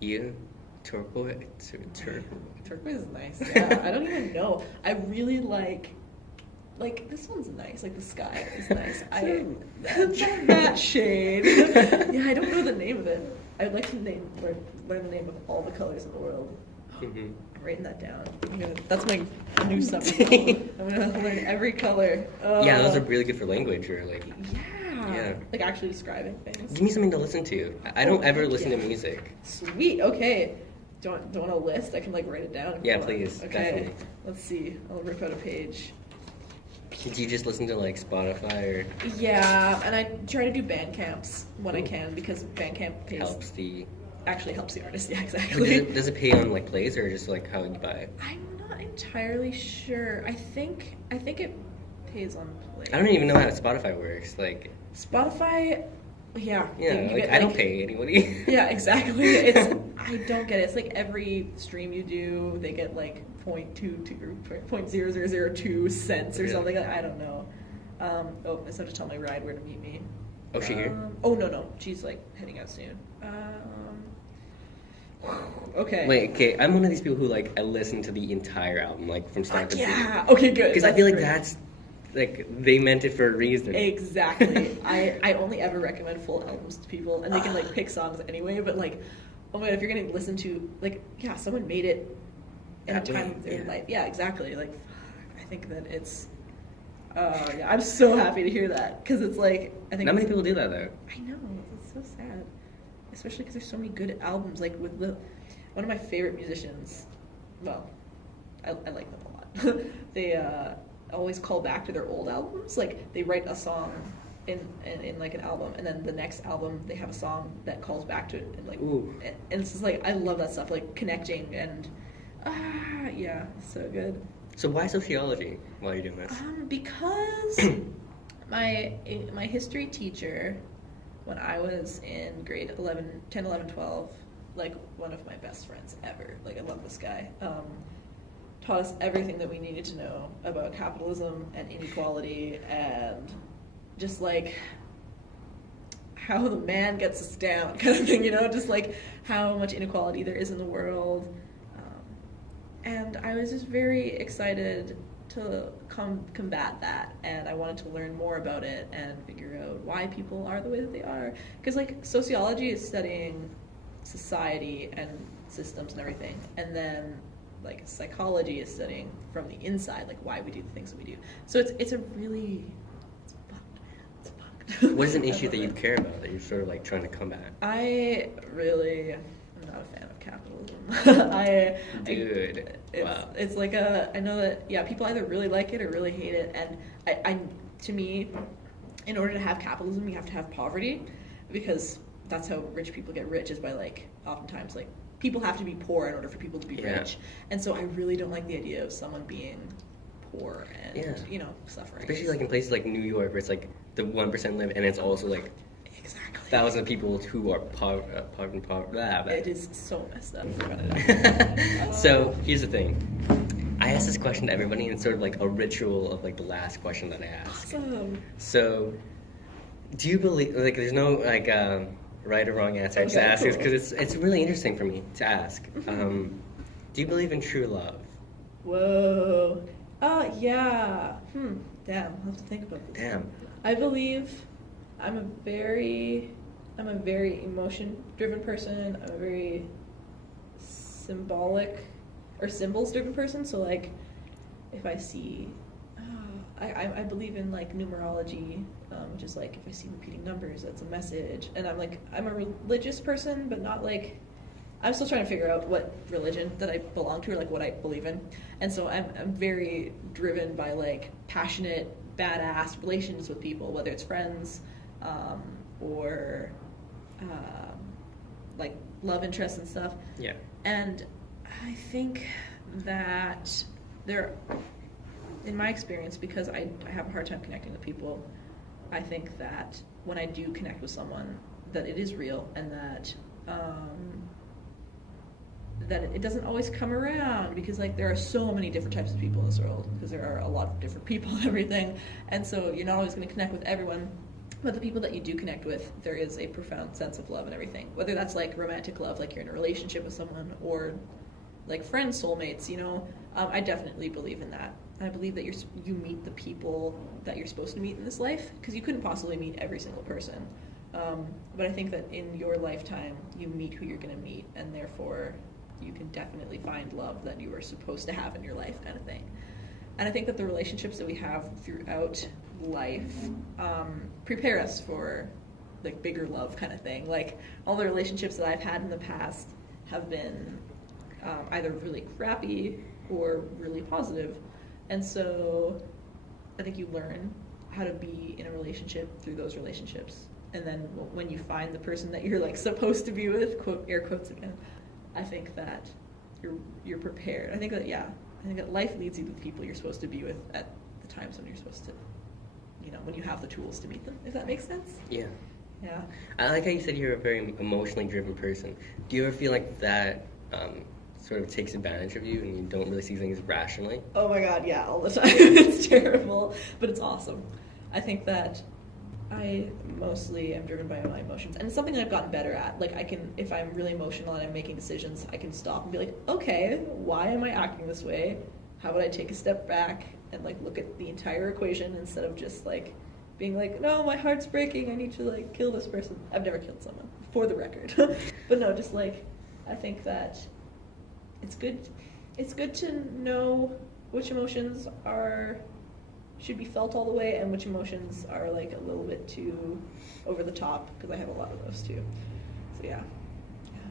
You? Turquoise? Turquoise is nice. Yeah, I don't even know. I really like this one's nice. Like the sky is nice. That shade. Yeah, I don't know the name of it. I'd like to learn the name of all the colors in the world. Mm-hmm. I'm writing that down. That's my new summer goal. I'm gonna learn every color. Yeah, those are really good for language or like. Yeah. Like actually describing things. Give me something to listen to. I don't ever listen to music. Sweet. Okay. Don't want a list? I can like write it down. If Yeah, you want. please. Okay. Definitely. Let's see. I'll rip out a page. Do you just listen to like Spotify or Yeah, and I try to do band camps when I can because band camp helps the? actually helps the artist. Yeah, Or exactly. does it pay on like plays or just like how you buy it? I'm not entirely sure. I think it pays on play. I don't even know how Spotify works. Like, Spotify. Yeah. yeah, you like get, I don't pay anybody. Yeah, exactly. I don't get it. It's like every stream you do, they get like 0.0002 cents or Really? something. I don't know. Oh, I just have to tell my ride where to meet me. Oh, she here? Oh no, she's like heading out soon. Okay. Wait, okay. I'm one of these people who like I listen to the entire album like from start to finish. Yeah. Okay, good. Because I feel like great. that's like they meant it for a reason. Exactly. I only ever recommend full albums to people, and they can like pick songs anyway. But like, oh my god, if you're gonna listen to like, yeah, someone made it in a That time way, of their yeah. life. Yeah, exactly. Like, I think that it's. Yeah, I'm so happy to hear that because it's like I think. Not many people do that though. I know, it's so sad, especially because there's so many good albums. Like with one of my favorite musicians. Well, I like them a lot. They always call back to their old albums. Like they write a song in like an album, and then the next album they have a song that calls back to it. And like, Ooh. and it's just like I love that stuff. Like connecting and yeah, so good. So why sociology while you're doing this? Because my history teacher, when I was in grade 11, 10, 11, 12, like one of my best friends ever, like I love this guy, taught us everything that we needed to know about capitalism and inequality and just like how the man gets us down kind of thing, you know, just like how much inequality there is in the world. And I was just very excited to combat that, and I wanted to learn more about it and figure out why people are the way that they are. Because like sociology is studying society and systems and everything, and then like psychology is studying from the inside, like why we do the things that we do. So it's a really it's fucked, man. It's fucked. What is an issue that you care about that you're sort of like trying to combat? I really am not a fan of capitalism. Dude, wow. It's like I know that, yeah, people either really like it or really hate it. And to me, in order to have capitalism, you have to have poverty, because that's how rich people get rich, is by like, oftentimes like, people have to be poor in order for people to be Yeah. rich. And so I really don't like the idea of someone being poor and, Yeah. you know, suffering. Especially like in places like New York where it's like the 1% live and it's also like Exactly. thousands of people who are poor. It is so messed up. So here's the thing. I ask this question to everybody, and it's sort of like a ritual of like the last question that I ask. Awesome. So, do you believe like there's no like right or wrong answer? I just Okay, ask this cool. because it's really interesting for me to ask. Do you believe in true love? Whoa. Yeah. Damn, I'll have to think about this. Damn. I believe I'm a very emotion-driven person. I'm a very symbolic or symbols-driven person. So like, if I see, I believe in like numerology, which is like if I see repeating numbers, that's a message. And I'm a religious person, but not like. I'm still trying to figure out what religion that I belong to or like what I believe in. And so I'm very driven by like passionate, badass relations with people, whether it's friends or like love interests and stuff. Yeah. And I think that in my experience, because I have a hard time connecting with people, I think that when I do connect with someone, that it is real, and that that it doesn't always come around, because like there are so many different types of people in this world, because there are a lot of different people and everything, and so you're not always going to connect with everyone, but the people that you do connect with, there is a profound sense of love and everything, whether that's like romantic love, like you're in a relationship with someone, or like friends, soulmates, you know. I definitely believe in that. I believe that you meet the people that you're supposed to meet in this life, because you couldn't possibly meet every single person, but I think that in your lifetime you meet who you're going to meet, and therefore you can definitely find love that you were supposed to have in your life, kind of thing. And I think that the relationships that we have throughout life prepare us for like bigger love, kind of thing. Like all the relationships that I've had in the past have been either really crappy or really positive, and so I think you learn how to be in a relationship through those relationships, and then when you find the person that you're like supposed to be with, quote, air quotes again, I think that you're prepared. I think that life leads you to the people you're supposed to be with at the times when you're supposed to, you know, when you have the tools to meet them, if that makes sense. Yeah. Yeah. I like how you said you're a very emotionally driven person. Do you ever feel like that sort of takes advantage of you and you don't really see things rationally? Oh my god, yeah, all the time. It's terrible, but it's awesome. I think that I mostly am driven by my emotions, and it's something I've gotten better at. Like I can, if I'm really emotional and I'm making decisions, I can stop and be like, okay, why am I acting this way? How would I take a step back and like look at the entire equation instead of just like being like, no, my heart's breaking, I need to like kill this person. I've never killed someone, for the record. But no, just like, I think that it's good to know which emotions should be felt all the way, and which emotions are like a little bit too over the top, because I have a lot of those too. So yeah,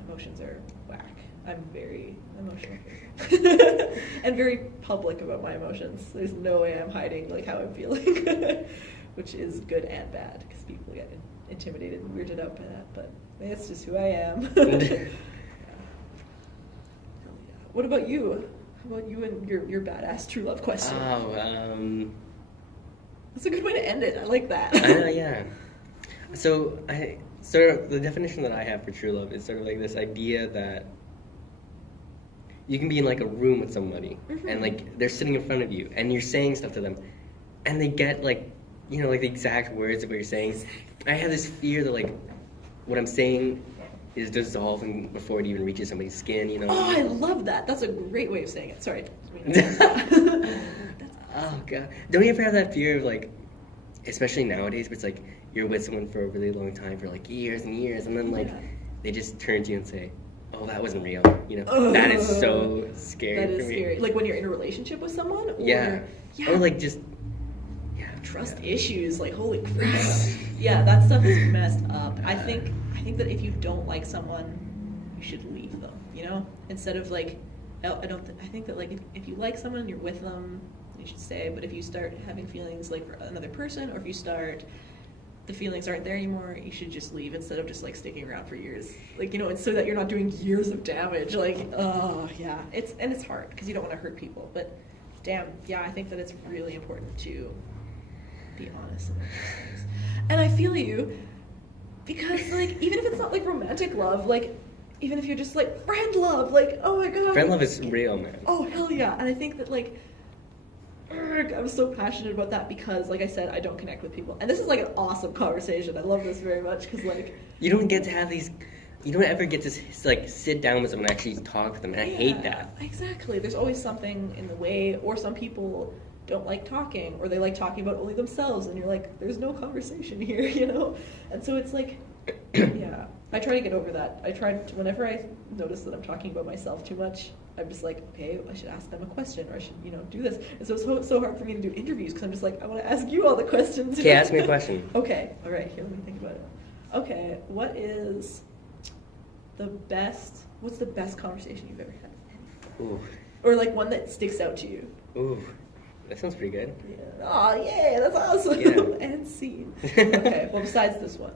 emotions are whack. I'm very emotional and very public about my emotions. There's no way I'm hiding like how I'm feeling, which is good and bad, because people get intimidated and weirded out by that, but it's just who I am. Yeah. What about you? How about you and your badass true love question? That's a good way to end it. I like that. Yeah. So the definition that I have for true love is sort of like this idea that you can be in like a room with somebody, mm-hmm. and like they're sitting in front of you and you're saying stuff to them, and they get like, you know, like the exact words of what you're saying. I have this fear that like what I'm saying is dissolving before it even reaches somebody's skin, you know. Oh, I love that. That's a great way of saying it. Sorry. Oh god, don't you ever have that fear of like, especially nowadays, where it's like you're with someone for a really long time, for like years and years, and then like they just turn to you and say, oh, that wasn't real, you know. That is so scary. That is for me. scary. Like when you're in a relationship with someone, or yeah, or like just trust issues, like holy crap. Yeah, that stuff is messed up. I think that if you don't like someone, you should leave them, you know, instead of like, I think that like if you like someone, you're with them, you should stay. But if you start having feelings like for another person, or if you start, the feelings aren't there anymore, you should just leave instead of just like sticking around for years. Like, you know, it's so that you're not doing years of damage. Like, oh yeah, it's hard because you don't want to hurt people. But damn, yeah, I think that it's really important to be honest about these things. And I feel you, because like even if it's not like romantic love, like even if you're just like friend love, like oh my god, friend love is real, man. Oh hell yeah. And I think that like I'm so passionate about that, because like I said, I don't connect with people, and this is like an awesome conversation. I love this very much, because like you don't get to have these, you don't ever get to like sit down with someone and actually talk with them, and I hate that. Exactly. There's always something in the way, or some people don't like talking, or they like talking about only themselves, and you're like, there's no conversation here, you know? And so it's like, yeah, I try to get over that. Whenever I notice that I'm talking about myself too much, I'm just like, okay, I should ask them a question, or I should, you know, do this. And so it's so hard for me to do interviews, because I'm just like, I want to ask you all the questions. Okay, ask me a question. Okay, all right, here, let me think about it. Okay, what's the best conversation you've ever had with anyone? Ooh. Or like one that sticks out to you? Ooh. That sounds pretty good. Yeah. Oh, yeah, that's awesome. Yeah. And scene. Okay, well, besides this one.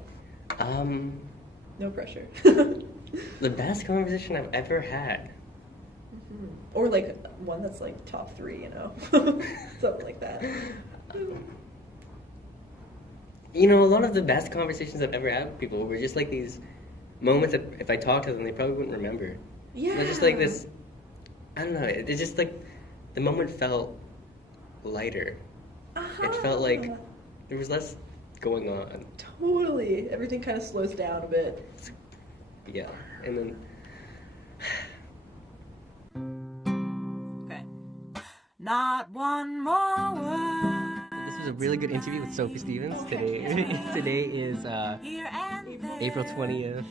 No pressure. The best conversation I've ever had. Or like one that's like top 3, you know, something like that. You know, a lot of the best conversations I've ever had with people were just like these moments that if I talked to them, they probably wouldn't remember. Yeah. They're just like this, I don't know, it's just like the moment felt lighter. It felt like there was less going on. Totally. Everything kind of slows down a bit. Yeah, and then... Okay. Not one more word. This was a really good interview with Sophie Stevens. Today is Here and there. April 20th.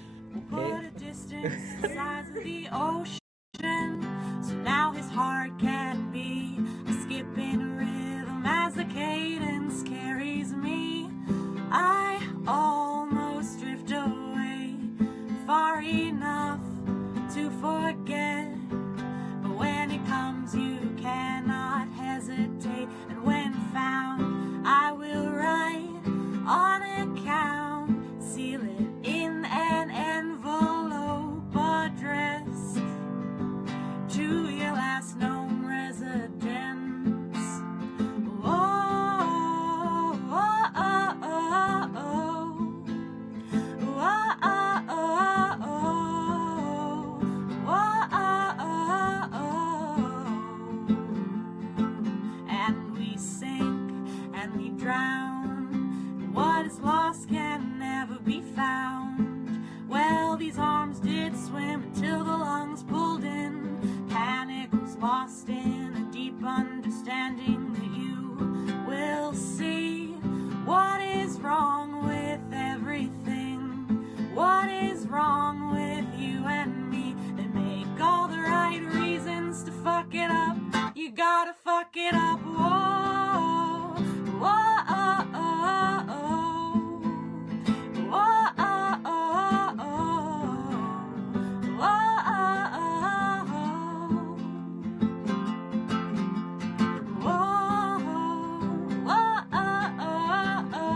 Put Okay. a distance the size of the ocean. So now his heart can be a skipping rhythm as the cadence carries me. I almost drift away far enough to forget. But when it comes, you cannot hesitate. And when found, I will write on account, seal it in an envelope addressed to your last known residence. Oh, oh, oh, oh, oh. Oh, oh, oh, oh. Oh, oh, oh, oh. And we sink and we drown. What is lost can never be found. Well, these arms did swim until the lungs pulled in. Panic was lost in a deep understanding that you will see what is wrong with everything. What is wrong with you and me? They make all the right reasons to fuck it up. You gotta fuck it up. Whoa, whoa, oh, oh, oh. Whoa, oh, oh, oh. Whoa, oh, oh, oh. Whoa, whoa, oh, oh, oh.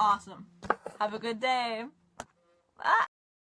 Awesome. Have a good day. Ah.